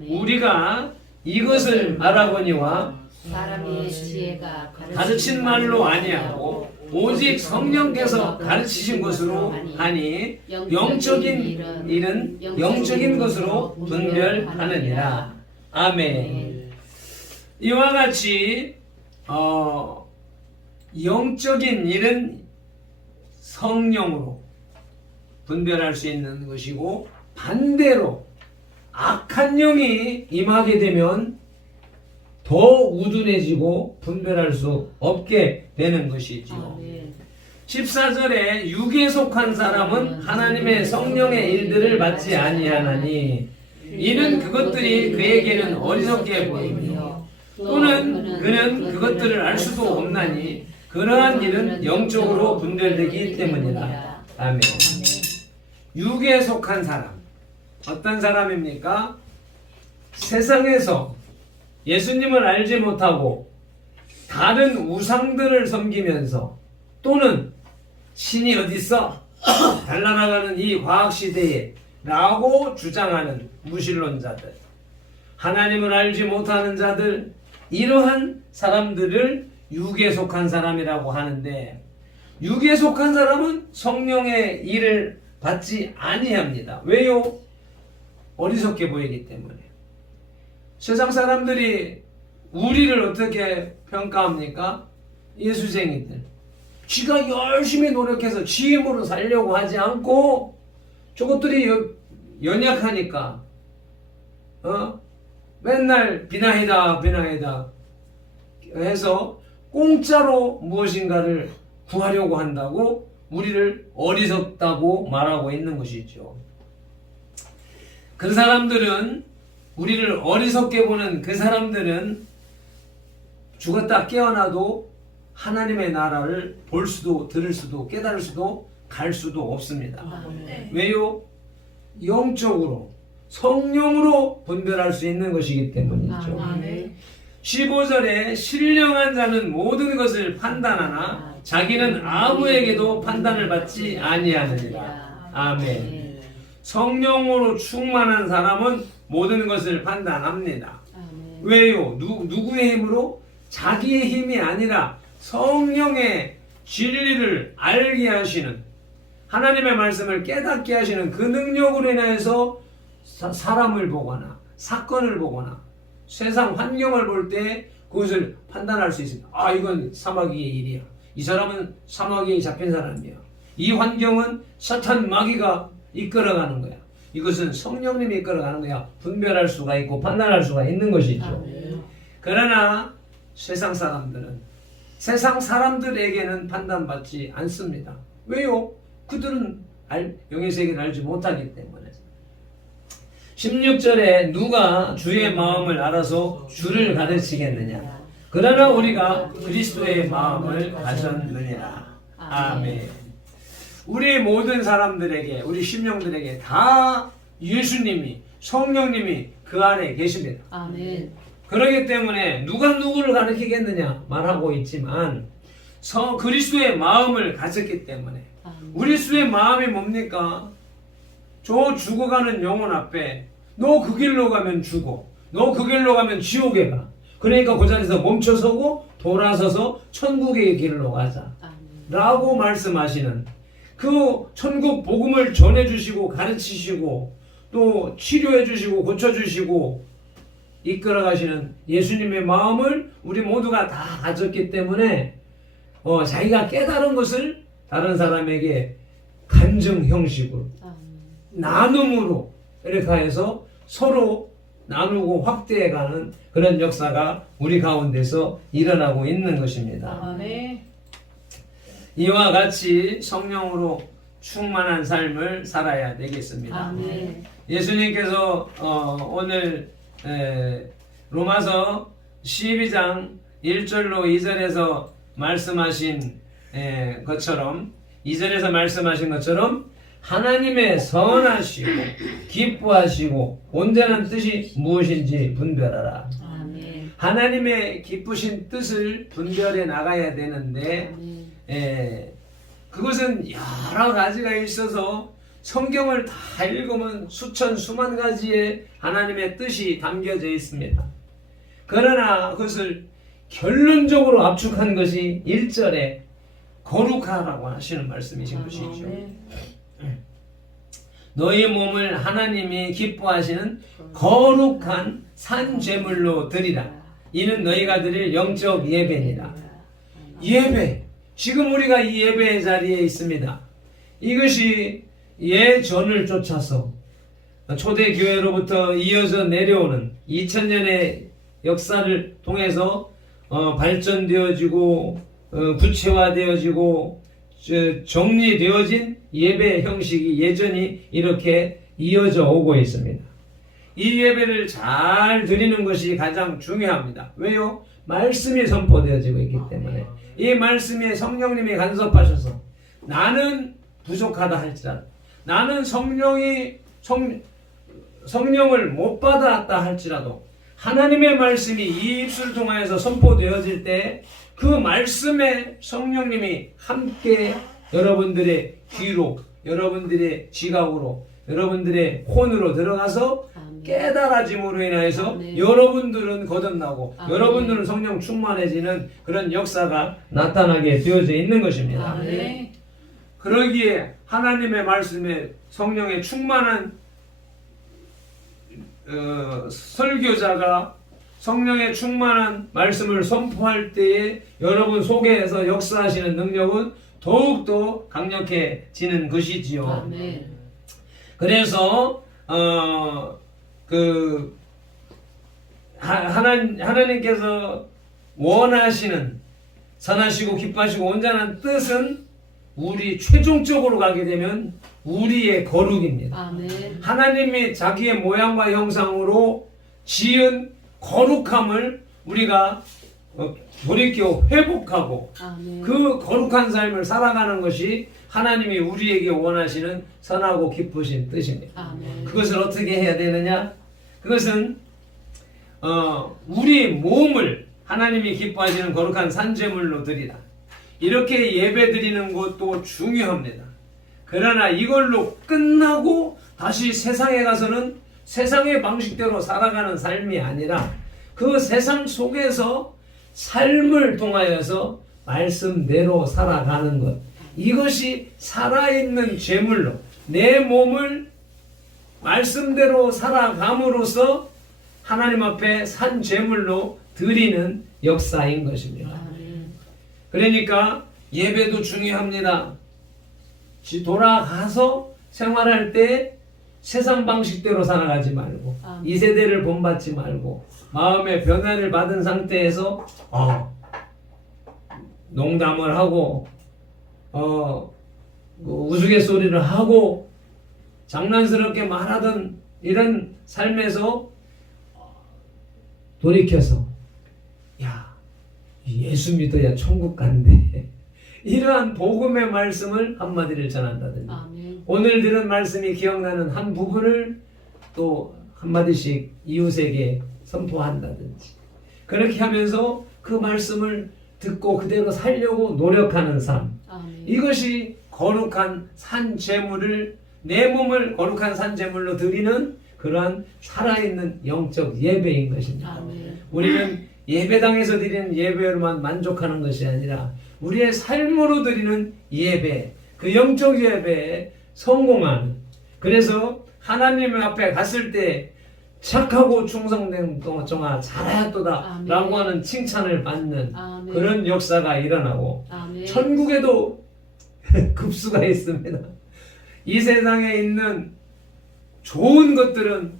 우리가 이것을 알아보니와 사람의 지혜가 가르친 말로 아니하고 오직 성령께서 가르치신 것으로 하니 영적인 일은 영적인 것으로 분별하느니라. 아멘. 이와 같이 영적인 일은 성령으로 분별할 수 있는 것이고, 반대로 악한 영이 임하게 되면 더 우둔해지고 분별할 수 없게 되는 것이지요. 14절에 육에 속한 사람은 하나님의 성령의 일들을 받지 아니하나니 이는 그것들이 그에게는 어리석게 보이며 또는 그는 그것들을 알 수도 없나니 그러한 일은 영적으로 분별되기 때문이다. 아멘. 육에 속한 사람, 어떤 사람입니까? 세상에서 예수님을 알지 못하고 다른 우상들을 섬기면서 또는 신이 어딨어? 달라나가는 이 과학시대에 라고 주장하는 무신론자들, 하나님을 알지 못하는 자들, 이러한 사람들을 육에 속한 사람이라고 하는데, 육에 속한 사람은 성령의 일을 받지 아니합니다. 왜요? 어리석게 보이기 때문에. 세상 사람들이 우리를 어떻게 평가합니까? 예수쟁이들. 지가 열심히 노력해서 지 힘으로 살려고 하지 않고 저것들이 연약하니까 맨날 비나이다 해서 공짜로 무엇인가를 구하려고 한다고 우리를 어리석다고 말하고 있는 것이죠. 그 사람들은, 우리를 어리석게 보는 그 사람들은 죽었다 깨어나도 하나님의 나라를 볼 수도 들을 수도 깨달을 수도 갈 수도 없습니다. 왜요? 영적으로 성령으로 분별할 수 있는 것이기 때문이죠. 15절에 신령한 자는 모든 것을 판단하나 자기는 아무에게도 판단을 받지 아니하느니라. 아멘. 성령으로 충만한 사람은 모든 것을 판단합니다. 왜요? 누구의 힘으로? 자기의 힘이 아니라 성령의 진리를 알게 하시는, 하나님의 말씀을 깨닫게 하시는 그 능력으로 인해서 사람을 보거나 사건을 보거나 세상 환경을 볼 때 그것을 판단할 수 있습니다. 아, 이건 사마귀의 일이야. 이 사람은 사마귀에 잡힌 사람이야. 이 환경은 사탄 마귀가 이끌어가는 거야. 이것은 성령님이 이끌어가는 거야. 분별할 수가 있고 판단할 수가 있는 것이죠. 그러나 세상 사람들에게는 판단받지 않습니다. 왜요? 그들은 영의 세계를 알지 못하기 때문에. 16절에 누가 주의 마음을 알아서 주를 가르치겠느냐? 그러나 우리가 그리스도의 마음을 가졌느니라. 아멘. 우리 모든 사람들에게, 우리 심령들에게 다 예수님이, 성령님이 그 안에 계십니다. 아멘. 그렇기 때문에 누가 누구를 가르치겠느냐 말하고 있지만 그리스도의 마음을 가졌기 때문에. 그리스도의 마음이 뭡니까? 저 죽어가는 영혼 앞에 너 그 길로 가면 죽어, 너 그 길로 가면 지옥에 가. 그러니까 그 자리에서 멈춰서고 돌아서서 천국의 길로 가자 라고 말씀하시는, 그 천국 복음을 전해주시고 가르치시고 또 치료해주시고 고쳐주시고 이끌어가시는 예수님의 마음을 우리 모두가 다 가졌기 때문에 자기가 깨달은 것을 다른 사람에게 간증 형식으로 나눔으로 이렇게 해서 서로 나누고 확대해가는 그런 역사가 우리 가운데서 일어나고 있는 것입니다. 아멘. 이와 같이 성령으로 충만한 삶을 살아야 되겠습니다. 아멘. 예수님께서 오늘 로마서 12장 1절로 2절에서 말씀하신 것처럼, 2절에서 말씀하신 것처럼 하나님의 선하시고 기뻐하시고 온전한 뜻이 무엇인지 분별하라. 아멘. 하나님의 기쁘신 뜻을 분별해 나가야 되는데 그것은 여러 가지가 있어서 성경을 다 읽으면 수만 가지의 하나님의 뜻이 담겨져 있습니다. 그러나 그것을 결론적으로 압축한 것이 1절에 거룩하라고 하시는 말씀이신 것이죠. 너희 몸을 하나님이 기뻐하시는 거룩한 산 제물로 드리라. 이는 너희가 드릴 영적 예배니라. 예배. 지금 우리가 이 예배의 자리에 있습니다. 이것이 예전을 쫓아서 초대교회로부터 이어져 내려오는 2000년의 역사를 통해서 발전되어지고 구체화되어지고 정리되어진 예배 형식이 여전히 이렇게 이어져 오고 있습니다. 이 예배를 잘 드리는 것이 가장 중요합니다. 왜요? 말씀이 선포되어지고 있기 때문에. 이 말씀에 성령님이 간섭하셔서 나는 부족하다 할지라도, 나는 성령을 못 받았다 할지라도 하나님의 말씀이 이 입술을 통하여서 선포되어질 때 그 말씀에 성령님이 함께 여러분들의 귀로, 여러분들의 지각으로, 여러분들의 혼으로 들어가서 깨달아짐으로 인해서 여러분들은 거듭나고 여러분들은 성령 충만해지는 그런 역사가 나타나게 되어져 있는 것입니다. 그러기에 하나님의 말씀에 성령의 충만한 설교자가 성령의 충만한 말씀을 선포할 때에 여러분 속에서 역사하시는 능력은 더욱더 강력해지는 것이지요. 아멘. 그래서 하나님께서 원하시는 선하시고 기뻐하시고 온전한 뜻은 우리 최종적으로 가게 되면 우리의 거룩입니다. 아멘. 하나님이 자기의 모양과 형상으로 지은 거룩함을 우리가 돌이켜 회복하고 아멘. 그 거룩한 삶을 살아가는 것이 하나님이 우리에게 원하시는 선하고 기쁘신 뜻입니다. 아멘. 그것을 어떻게 해야 되느냐? 그것은 우리 몸을 하나님이 기뻐하시는 거룩한 산제물로 드리라. 이렇게 예배 드리는 것도 중요합니다. 그러나 이걸로 끝나고 다시 세상에 가서는 세상의 방식대로 살아가는 삶이 아니라 그 세상 속에서 삶을 통하여서 말씀대로 살아가는 것, 이것이 살아있는 제물로 내 몸을 말씀대로 살아감으로써 하나님 앞에 산 제물로 드리는 역사인 것입니다. 아멘. 그러니까 예배도 중요합니다. 돌아가서 생활할 때 세상 방식대로 살아가지 말고 아멘. 이 세대를 본받지 말고 마음의 변화를 받은 상태에서 농담을 하고 우스갯소리를 하고 장난스럽게 말하던 이런 삶에서 돌이켜서 야, 예수 믿어야 천국 간대. 이러한 복음의 말씀을 한마디를 전한다든지 아멘. 오늘 들은 말씀이 기억나는 한 부분을 또 한마디씩 이웃에게 선포한다든지 그렇게 하면서 그 말씀을 듣고 그대로 살려고 노력하는 삶, 아멘. 이것이 거룩한 산 제물을 내 몸을 거룩한 산 제물로 드리는 그러한 살아있는 영적 예배인 것입니다. 아멘. 우리는 예배당에서 드리는 예배로만 만족하는 것이 아니라 우리의 삶으로 드리는 예배, 그 영적 예배에 성공하는, 그래서 하나님 앞에 갔을 때 착하고 충성된 동아 잘하였도다 아멘. 라고 하는 칭찬을 받는 아멘. 그런 역사가 일어나고 아멘. 천국에도 급수가 있습니다. 이 세상에 있는 좋은 것들은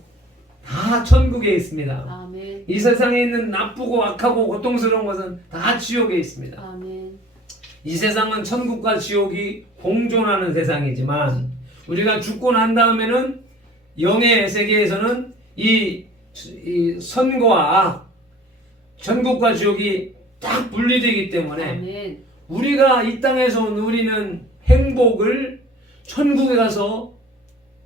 다 천국에 있습니다. 아멘. 이 세상에 있는 나쁘고 악하고 고통스러운 것은 다 지옥에 있습니다. 아멘. 이 세상은 천국과 지옥이 공존하는 세상이지만 우리가 죽고 난 다음에는 영의 세계에서는 이 선과 악, 천국과 지옥이 딱 분리되기 때문에 아멘. 우리가 이 땅에서 누리는 행복을 천국에 가서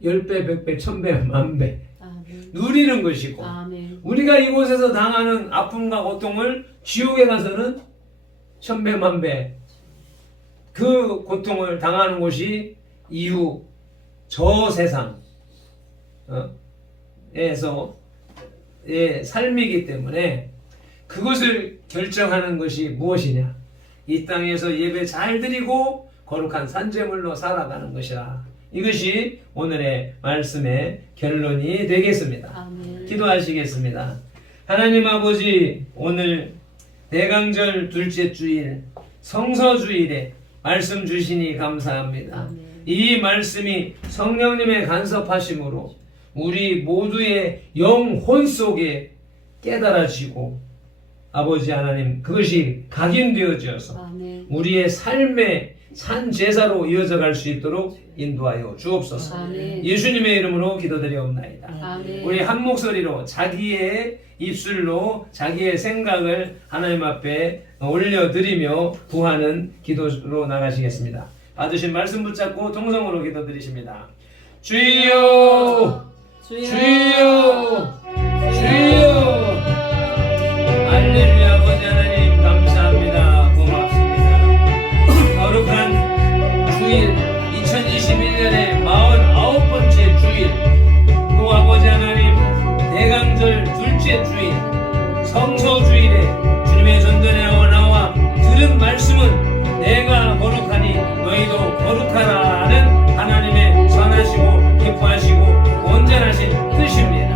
10배, 100배, 1000배, 만배 아멘. 누리는 것이고 아멘. 우리가 이곳에서 당하는 아픔과 고통을 지옥에 가서는 1000배, 만배 그 고통을 당하는 곳이 이후 저 세상에서 삶이기 때문에 그것을 결정하는 것이 무엇이냐? 이 땅에서 예배 잘 드리고 거룩한 산제물로 살아가는 것이라. 이것이 오늘의 말씀의 결론이 되겠습니다. 아멘. 기도하시겠습니다. 하나님 아버지, 오늘 대강절 둘째 주일 성서주일에 말씀 주시니 감사합니다. 아멘. 이 말씀이 성령님의 간섭하심으로 우리 모두의 영혼 속에 깨달아지고 아버지 하나님 그것이 각인되어져서 아멘. 우리의 삶의 산 제사로 이어져 갈 수 있도록 인도하여 주옵소서. 아멘. 예수님의 이름으로 기도드리옵나이다. 아멘. 우리 한 목소리로 자기의 입술로 자기의 생각을 하나님 앞에 올려드리며 구하는 기도로 나가시겠습니다. 받으신 말씀 붙잡고 동성으로 기도드리십니다. 주여, 주여, 주여. 할렐루야. 아버지 하나님 감사합니다. 고맙습니다. 거룩한 주일 2021년의 49번째 주일, 또 아버지 하나님 대강절 둘째 주일 성서주일에 주님의 전전에 나와 들은 말씀은 내가 거룩하니 너희도 거룩하라는 하나님의 선하시고 기뻐하시고 온전하신 뜻입니다.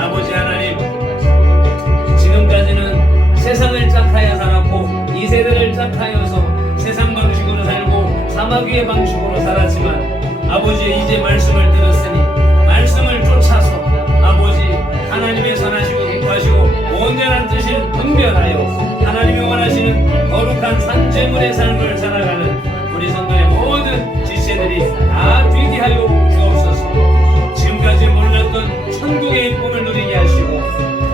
아버지 하나님 생각하여서 세상 방식으로 살고 사막 위의 방식으로 살았지만 아버지 이제 말씀을 들었으니 말씀을 쫓아서 아버지 하나님의 선하시고 기뻐하시고 온전한 뜻을 분별하여 하나님이 원하시는 거룩한 산재물의 삶을 살아가는 우리 성도의 모든 지체들이 다 되게 하여 주옵소서. 지금까지 몰랐던 천국의 기쁨을 누리게 하시고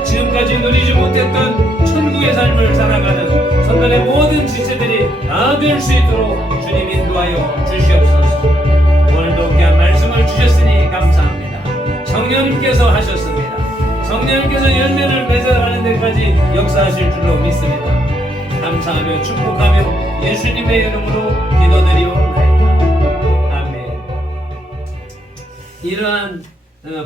지금까지 누리지 못했던 천국의 삶을 살아가는 성도의 모든 지체들이 다 될 수 있도록 주님 인도하여 주시옵소서. 오늘도 귀한 말씀을 주셨으니 감사합니다. 성령님께서 하셨습니다. 성령님께서 열매를 맺어가는 데까지 역사하실 줄로 믿습니다. 감사하며 축복하며 예수님의 이름으로 기도드리옵나이다. 아멘. 이러한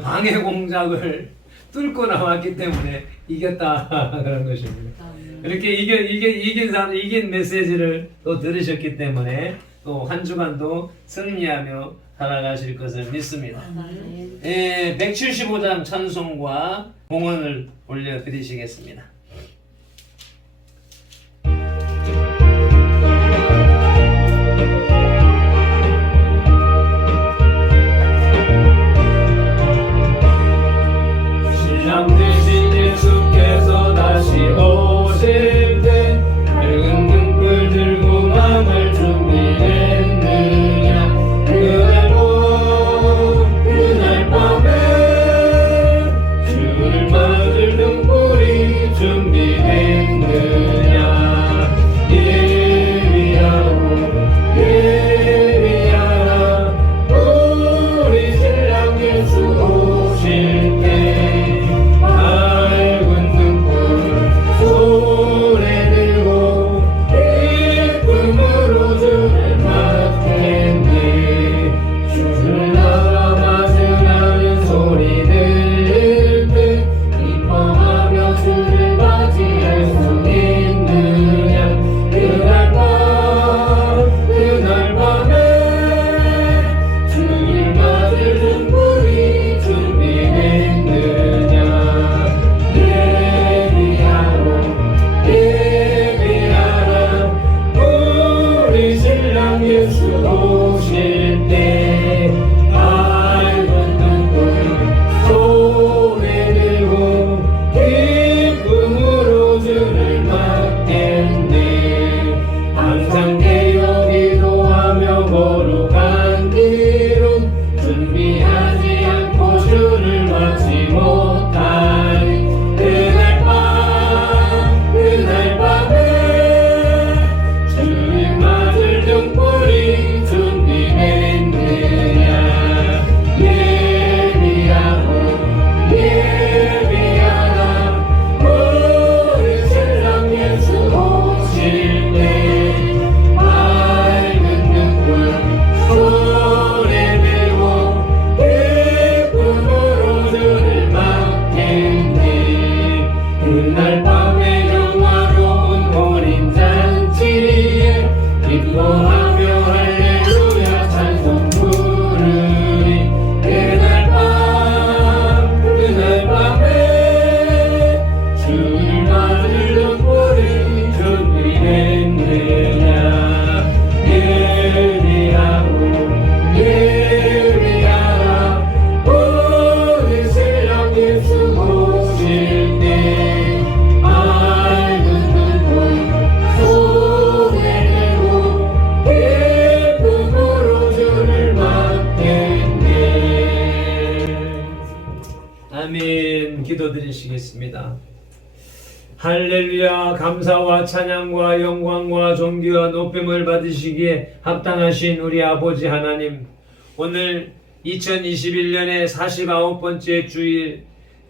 방해 공작을 뚫고 나왔기 때문에 이겼다 그런 것입니다. 이렇게 이긴 메시지를 또 들으셨기 때문에 또 한 주간도 승리하며 살아가실 것을 믿습니다. 175장 찬송과 공헌을 올려드리시겠습니다. 신랑 되신 예수께서 다시 오실 때 밝은 등불 들고 마음을 준비했느냐. 그날 밤에 주를 맞을 등불이 준비했느냐. 예비하라 우리 신랑 예수 오실 때 밝은 등불 손에 들고 기쁨으로 주를 맞겠네. 주를 나와 맞으라는 소리 들릴 때 기뻐하며 주를 맞이할 수 있느냐. 그날 밤에 주를 맞을 등불이 준비했느냐. 예비하라 우리 신랑 예수 오실 때 밝은 등불 손에 들고 기쁨으로 주를 맞겠네. 항상 깨어 기도하며 거룩한 길은 준비하지 않고 주를 맞지 못하리. 그날 밤에 주를 맞을 등불이 준비했느냐. 예비하라 우리 신랑 예수 오실 때 밝은 등불 손에 들고 기쁨으로 주를 맞겠네. 그날 밤에 영화로운 혼인잔치에 기뻐하며 할렐루야 찬송 부르리. 그날 밤에 주를 맞을 등불이 준비했느냐. 예비하라 우리 신랑 예수 오실 때 밝은 등불 손에 들고 기쁨으로 주를 맞겠네. 아멘. 기도드리시겠습니다. 할렐루야. 감사와 찬양과 영광과 존귀와 높임을 받으시기에 합당하신 우리 아버지 하나님, 오늘 2021년의 49번째 주일,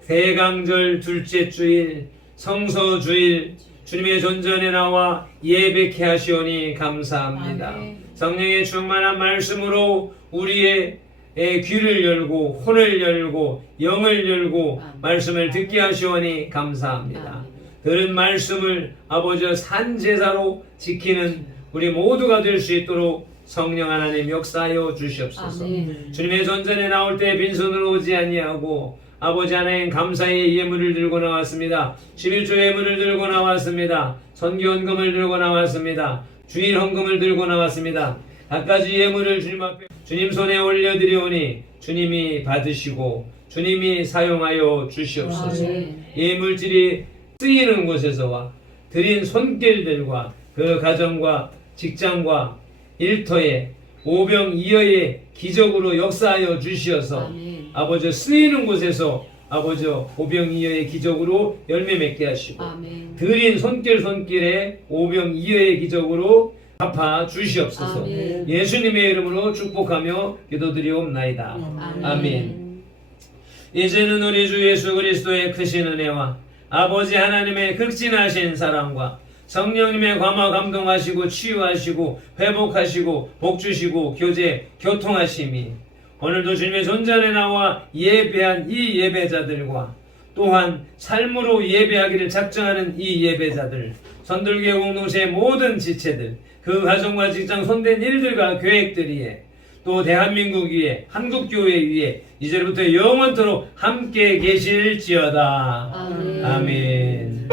대강절 둘째 주일, 성서주일, 주님의 존전에 나와 예배케 하시오니 감사합니다. 성령의 충만한 말씀으로 우리의 귀를 열고 혼을 열고 영을 열고 말씀을 듣게 하시오니 감사합니다. 들은 말씀을 아버지 산제사로 지키는 우리 모두가 될 수 있도록 성령 하나님 역사하여 주시옵소서. 아멘. 주님의 전전에 나올 때 빈손으로 오지 아니하고 아버지 하나님 감사의 예물을 들고 나왔습니다. 11조 예물을 들고 나왔습니다. 선교 헌금을 들고 나왔습니다. 주일 헌금을 들고 나왔습니다. 갖가지 예물을 주님 앞에 주님 손에 올려드리오니 주님이 받으시고 주님이 사용하여 주시옵소서. 아멘. 예물질이 쓰이는 곳에서와 드린 손길들과 그 가정과 직장과 일터에 오병이어의 기적으로 역사하여 주시어서 아멘. 아버지 쓰이는 곳에서 아버지 오병이어의 기적으로 열매 맺게 하시고 아멘. 드린 손길에 오병이어의 기적으로 갚아 주시옵소서. 아멘. 예수님의 이름으로 축복하며 기도드리옵나이다. 아멘. 이제는 우리 주 예수 그리스도의 크신 은혜와 아버지 하나님의 극진하신 사랑과 성령님의 감화 감동하시고 치유하시고 회복하시고 복주시고 교제 교통하심이 오늘도 주님의 존전에 나와 예배한 이 예배자들과 또한 삶으로 예배하기를 작정하는 이 예배자들, 선들교회 공동체의 모든 지체들, 그 가정과 직장 손댄 일들과 계획들이에 또 대한민국 위에 한국교회 위에 이제부터 영원토록 함께 계실지어다. 아멘. 아멘.